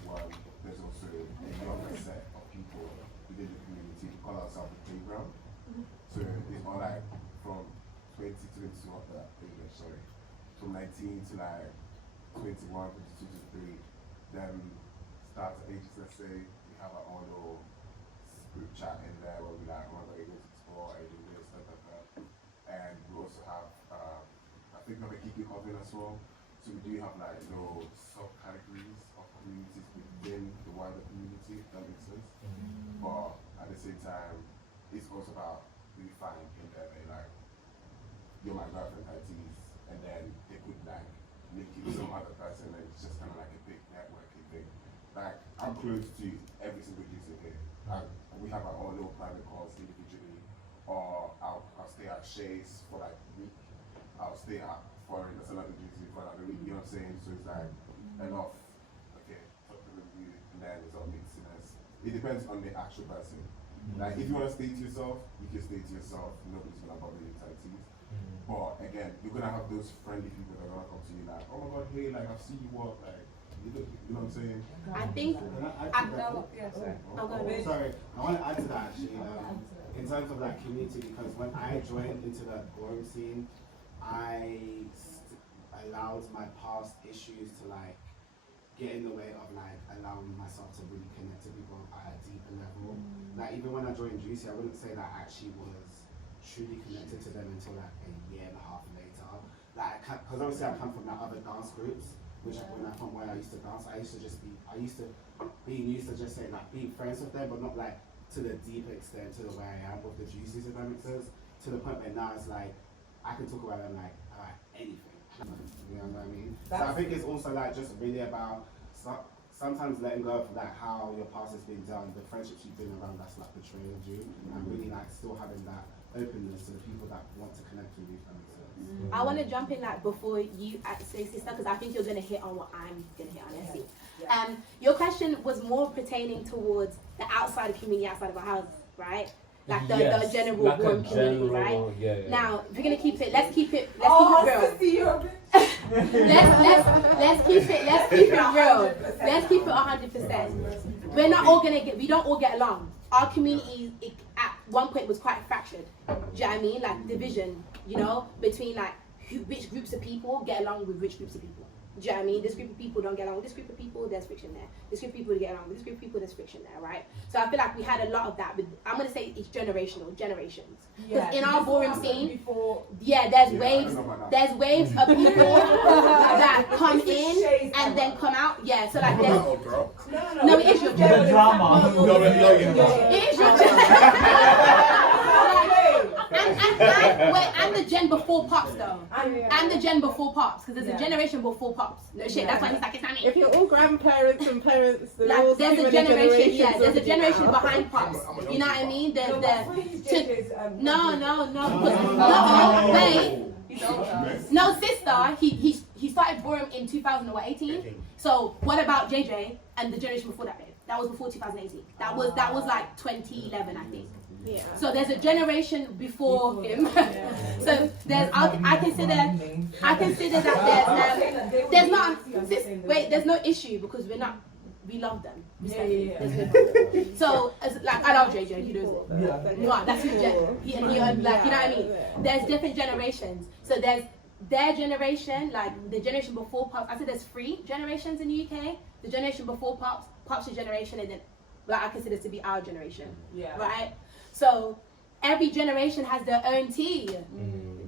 21, there's also a younger set of people who within the community. We call ourselves the playground. So it's more like from 20 to 19 to like 21, 22 to 3. Then start at ages, let's say, we have our own little group chat in there where we like, oh my god, you go to sport, I do this, stuff like that. And we also have, I think we have a Kiki Coven as well. So we do have like little subcategories of communities within the wider community, if that makes sense. But at the same time, it's also about we find in there they like, you're my girlfriend type tease, and then they could like link you to some other person, and it's just kind of like a big networking thing. Like, I'm close to every single user here. Like, we have our own little private calls individually, or I'll stay at Shay's for like a week. I'll stay at Foreign, that's another duty for another week, you know what I'm saying? So it's like enough, okay, talk to review, and then it's all mixing us. It depends on the actual person. Like, if you want to stay to yourself, you can stay to yourself, nobody's gonna bother you type things. But again, you're gonna have those friendly people that are gonna come to you like, oh my god, hey, like I've seen you walk, like, you know what I'm saying? I think sorry, I want to add to that actually, in terms of like community, because when I joined into the ballroom scene, I allowed my past issues to like get in the way of like allowing myself to really connect to people at a deeper level. Like even when I joined Juicy, I wouldn't say that I actually was truly connected to them until like a year and a half later. Like, because obviously I come from like other dance groups, which when I'm from where I used to dance, I used to used to just say like being friends with them, but not like to the deep extent to the way I am with the Juicies, if that makes sense. To the point where now it's like I can talk about them like about anything. You know what I mean? So I think it's also like just really about sometimes letting go of like how your past has been done, the friendships you've been around that's like betrayed you, and really like still having that openness to the people that want to connect with you. If that makes sense. I want to jump in like before you say sister, because I think you're going to hit on what I'm going to hit on. Let's see. Your question was more pertaining towards the outside of community, outside of our house, right? Like the general like warm community, right? Yeah. Now, if we're gonna keep it, let's keep it real. let's keep it real. Let's keep it 100%. We're not all we don't all get along. Our community at one point was quite fractured. Do you know what I mean? Like division, you know, between like which groups of people get along with which groups of people. Do you know what I mean? This group of people don't get along with this group of people, there's friction there. This group of people get along with this group of people, there's friction there, right? So I feel like we had a lot of that, but I'm going to say it's generations. Because in our ballroom scene, there's waves of people that come in and then come out. Yeah, so like there's... No, it is your drama. It is your drama. And the gen before pops though. And the gen before pops, because there's a generation before pops. No shit, that's why he's like, it's not me. If you're all grandparents and parents, like, there's a generation, there's a generation behind pops. You know what I mean? No, sister, he started ballroom in 2018. So what about JJ and the generation before that, babe? That was before 2018. That was like 2011, I think. Yeah. So there's a generation before him. So there's I consider that there's no issue because we love them. So like I love JJ, he knows it. That's his like you know what I mean? There's different generations. So there's their generation, like the generation before Pops. I said there's 3 generations in the UK. The generation before Pops' generation, and then like I consider to be our generation. Yeah. Right? So every generation has their own tea.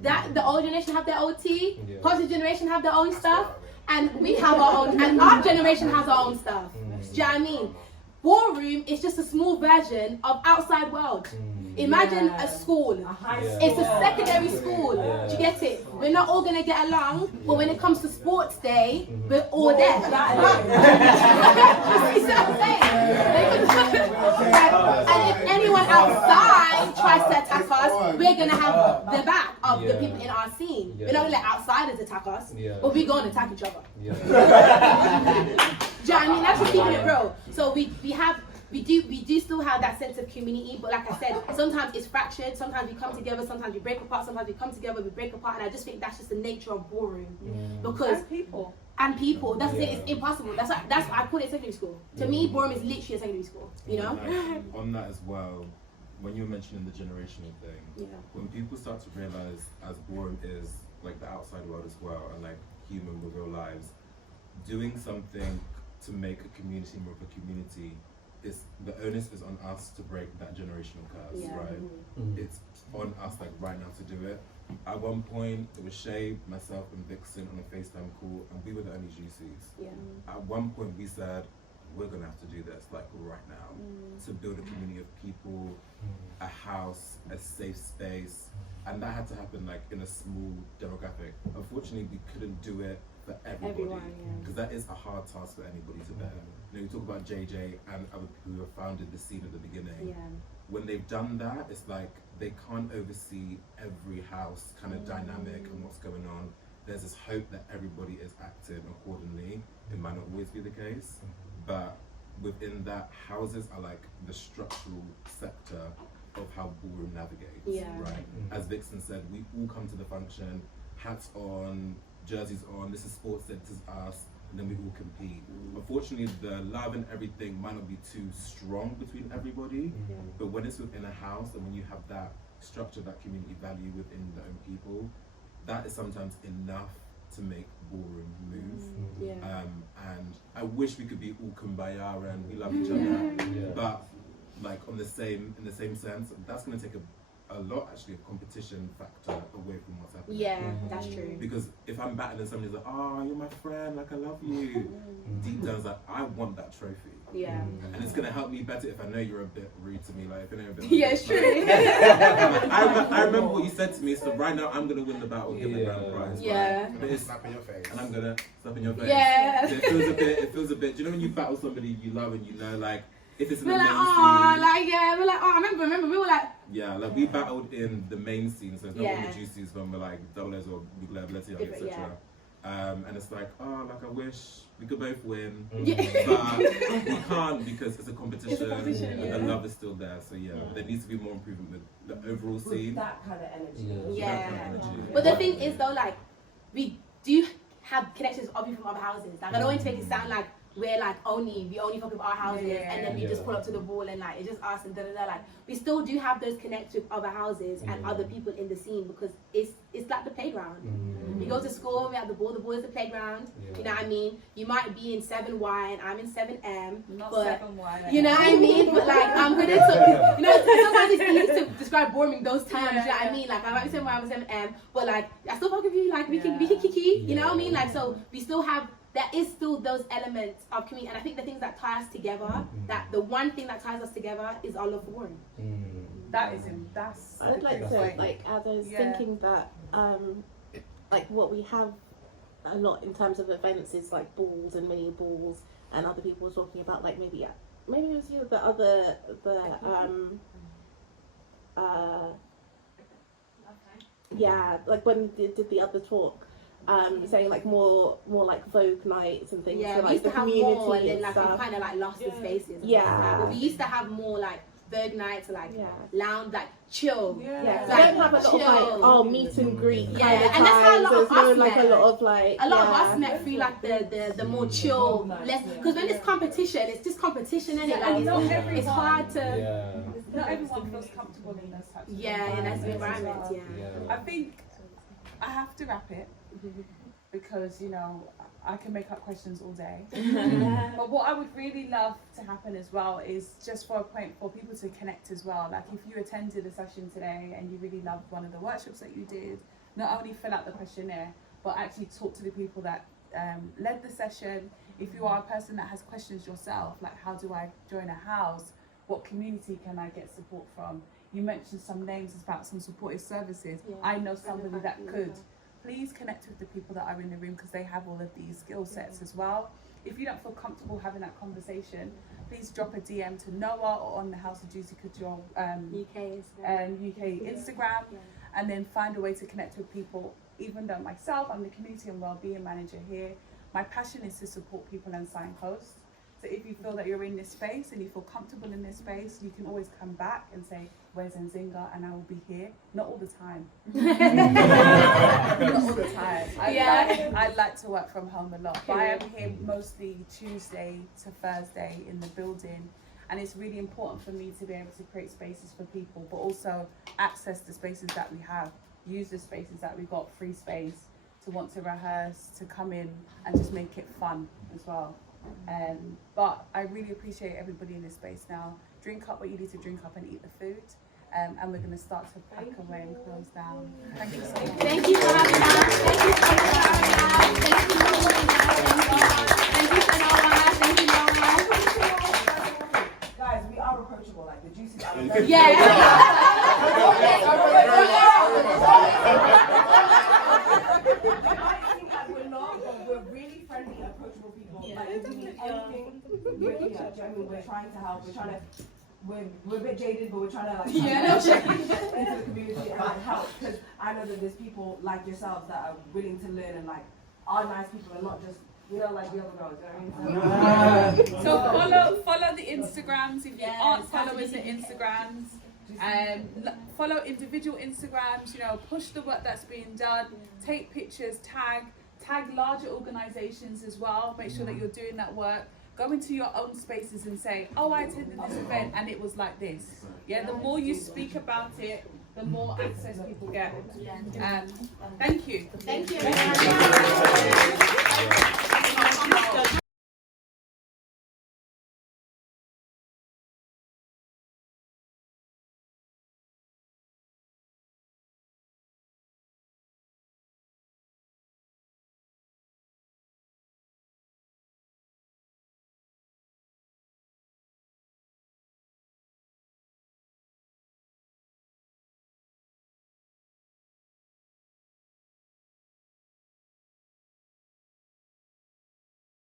That the old generation have their own tea, Pops' generation have their own stuff, and we have our own, and our generation has our own stuff. Do you know what I mean? Ballroom is just a small version of outside world. Imagine a school. It's a secondary school. Do you get it? We're not all gonna get along, but when it comes to sports day, we're all there. You see what I'm saying? And if anyone outside tries to attack us, we're gonna have the back of the people in our scene. We're not gonna let outsiders attack us, but we're gonna attack each other. Do you know what I mean? That's just keeping it real. So we do still have that sense of community, but like I said, sometimes it's fractured, sometimes we come together, sometimes we break apart, sometimes we come together, we break apart, and I just think that's just the nature of ballroom. Because and people. That's the thing, it's impossible. That's why I call it secondary school. To me, Ballroom is literally a secondary school, you know? Like, on that as well, when you were mentioning the generational thing, Yeah. when people start to realize as Ballroom is like the outside world as well, and like human with real lives, doing something to make a community more of a community, is the onus is on us to break that generational curse, right? It's on us like right now to do it. At one point, it was Shay, myself, and Vixen on a FaceTime call, and we were the only GCs. Yeah. At one point, we said, we're gonna have to do this like right now to build a community of people, a house, a safe space, and that had to happen like in a small demographic. Unfortunately, we couldn't do it for everybody because that is a hard task for anybody to bear. You know, we talk about JJ and other people who have founded the scene at the beginning. When they've done that, it's like they can't oversee every house kind of dynamic and what's going on. There's this hope that everybody is acting accordingly. It might not always be the case, but within that, houses are like the structural sector of how Ballroom navigates, right? As Vixen said, we all come to the function, hats on, jerseys on, this is sports, this is us, and then we all compete. Unfortunately, the love and everything might not be too strong between everybody, but when it's within a house and when you have that structure, that community value within the own people, that is sometimes enough to make Ballroom move. And I wish we could be all kumbaya and we love each other, but like in the same sense, that's going to take a lot actually of competition factor away from what's happening. Yeah, that's true. Because if I'm battling somebody's like, oh, you're my friend, like I love you, deep down it's like, I want that trophy. Yeah. And it's gonna help me better if I know you're a bit rude to me, like if you know a bit. Yeah, it's true. I remember what you said to me, so right now I'm gonna win the battle, give the grand prize. Yeah. Right? But it's Slap in your face. and I'm gonna slap in your face. Yeah. So it feels a bit. Do you know when you battle somebody you love and you know, like if it's in We're the like, main oh, scene. like we're like, oh, I remember, we were like, Yeah, like we battled in the main scene, so it's not all Yeah. the juicies when we're like double O's or Bugler, etc. And it's like, oh, like I wish we could both win, but we can't because it's a competition, and the love is still there. So yeah, there needs to be more improvement with the overall scene. That kind of energy. Yeah. That kind of energy. But the thing is though, like, we do have connections with other people from other houses. Like, I don't want to make it sound like we're like we only fuck with our houses and then we just pull up to the ball and like it's just us and like we still do have those connections with other houses and other people in the scene because it's like the playground. We go to school, we have the ball is the playground. You know what I mean? You might be in 7Y and I'm in 7M, Not but 7Y. you know what I mean? But like I'm gonna you know sometimes it's easy to describe boring those terms. You know what I mean? Like I might be 7Y, I'm 7M, but like I still fuck with you. Like we can kiki. You know what I mean? Like so we still have. There is still those elements of community, and I think the things that tie us together, that the one thing that ties us together is our love for Warren. That's. I'd like to, like, as I was thinking that, like, what we have a lot in terms of events is like balls and mini balls, and other people were talking about like maybe it was you, like when they did the other talk. Saying like more like Vogue nights and things. Yeah, so, we like used the to have community more, and then like stuff. we kind of like lost the spaces. Yeah. But we used to have more like Vogue nights, like lounge, like chill. Yeah. Like, We don't have a lot of like meet and greet kind of and that's how a lot of times. There's us no like met. a lot of like a lot of us met through like the more chill, less because when it's competition, it's just competition, and it's hard to. Not everyone feels comfortable in those types of in those environments. I think I have to wrap it because you know I can make up questions all day. But what I would really love to happen as well is just for a point for people to connect as well. Like if you attended a session today and you really loved one of the workshops that you did, not only fill out the questionnaire, but actually talk to the people that led the session. If you are a person that has questions yourself, like how do I join a house? What community can I get support from? You mentioned some names about some supportive services. I know somebody that could. Please connect with the people that are in the room because they have all of these skill sets as well. If you don't feel comfortable having that conversation, please drop a DM to Noah or on the House of Juicy Couture UK Instagram, and then find a way to connect with people. Even though myself, I'm the community and wellbeing manager here, my passion is to support people and signposts. So if you feel that you're in this space and you feel comfortable in this space, you can always come back and say, where's Nzinga? And I will be here. Not all the time. Not all the time. I like to work from home a lot, but I am here mostly Tuesday to Thursday in the building, and it's really important for me to be able to create spaces for people, but also access the spaces that we have, use the spaces that we got, free space, to want to rehearse, to come in and just make it fun as well. But I really appreciate everybody in this space now. Drink up what you need to drink up and eat the food. And we're going to start to pack away and close down. Thank you so much. Thank you for having us. Thank you for having us. Thank you for Noah. Thank you, Noah. Guys, we are approachable, like the juices are. Yeah. We're not, but we're really friendly, approachable people. Like, if you need anything, we're here. Do you know what I mean? We're trying to help. We're trying to. We're a bit jaded, but we're trying to like into the community and like help, because I know that there's people like yourselves that are willing to learn and like are nice people and not just, you know, like the other girls. You know what I mean? So follow the Instagrams if you aren't followers at Instagrams. Follow individual Instagrams. You know, push the work that's being done. Take pictures. Tag larger organisations as well. Make sure that you're doing that work. Go into your own spaces and say, oh, I attended this event and it was like this. Yeah, the more you speak about it, the more access people get. Thank you. Thank you.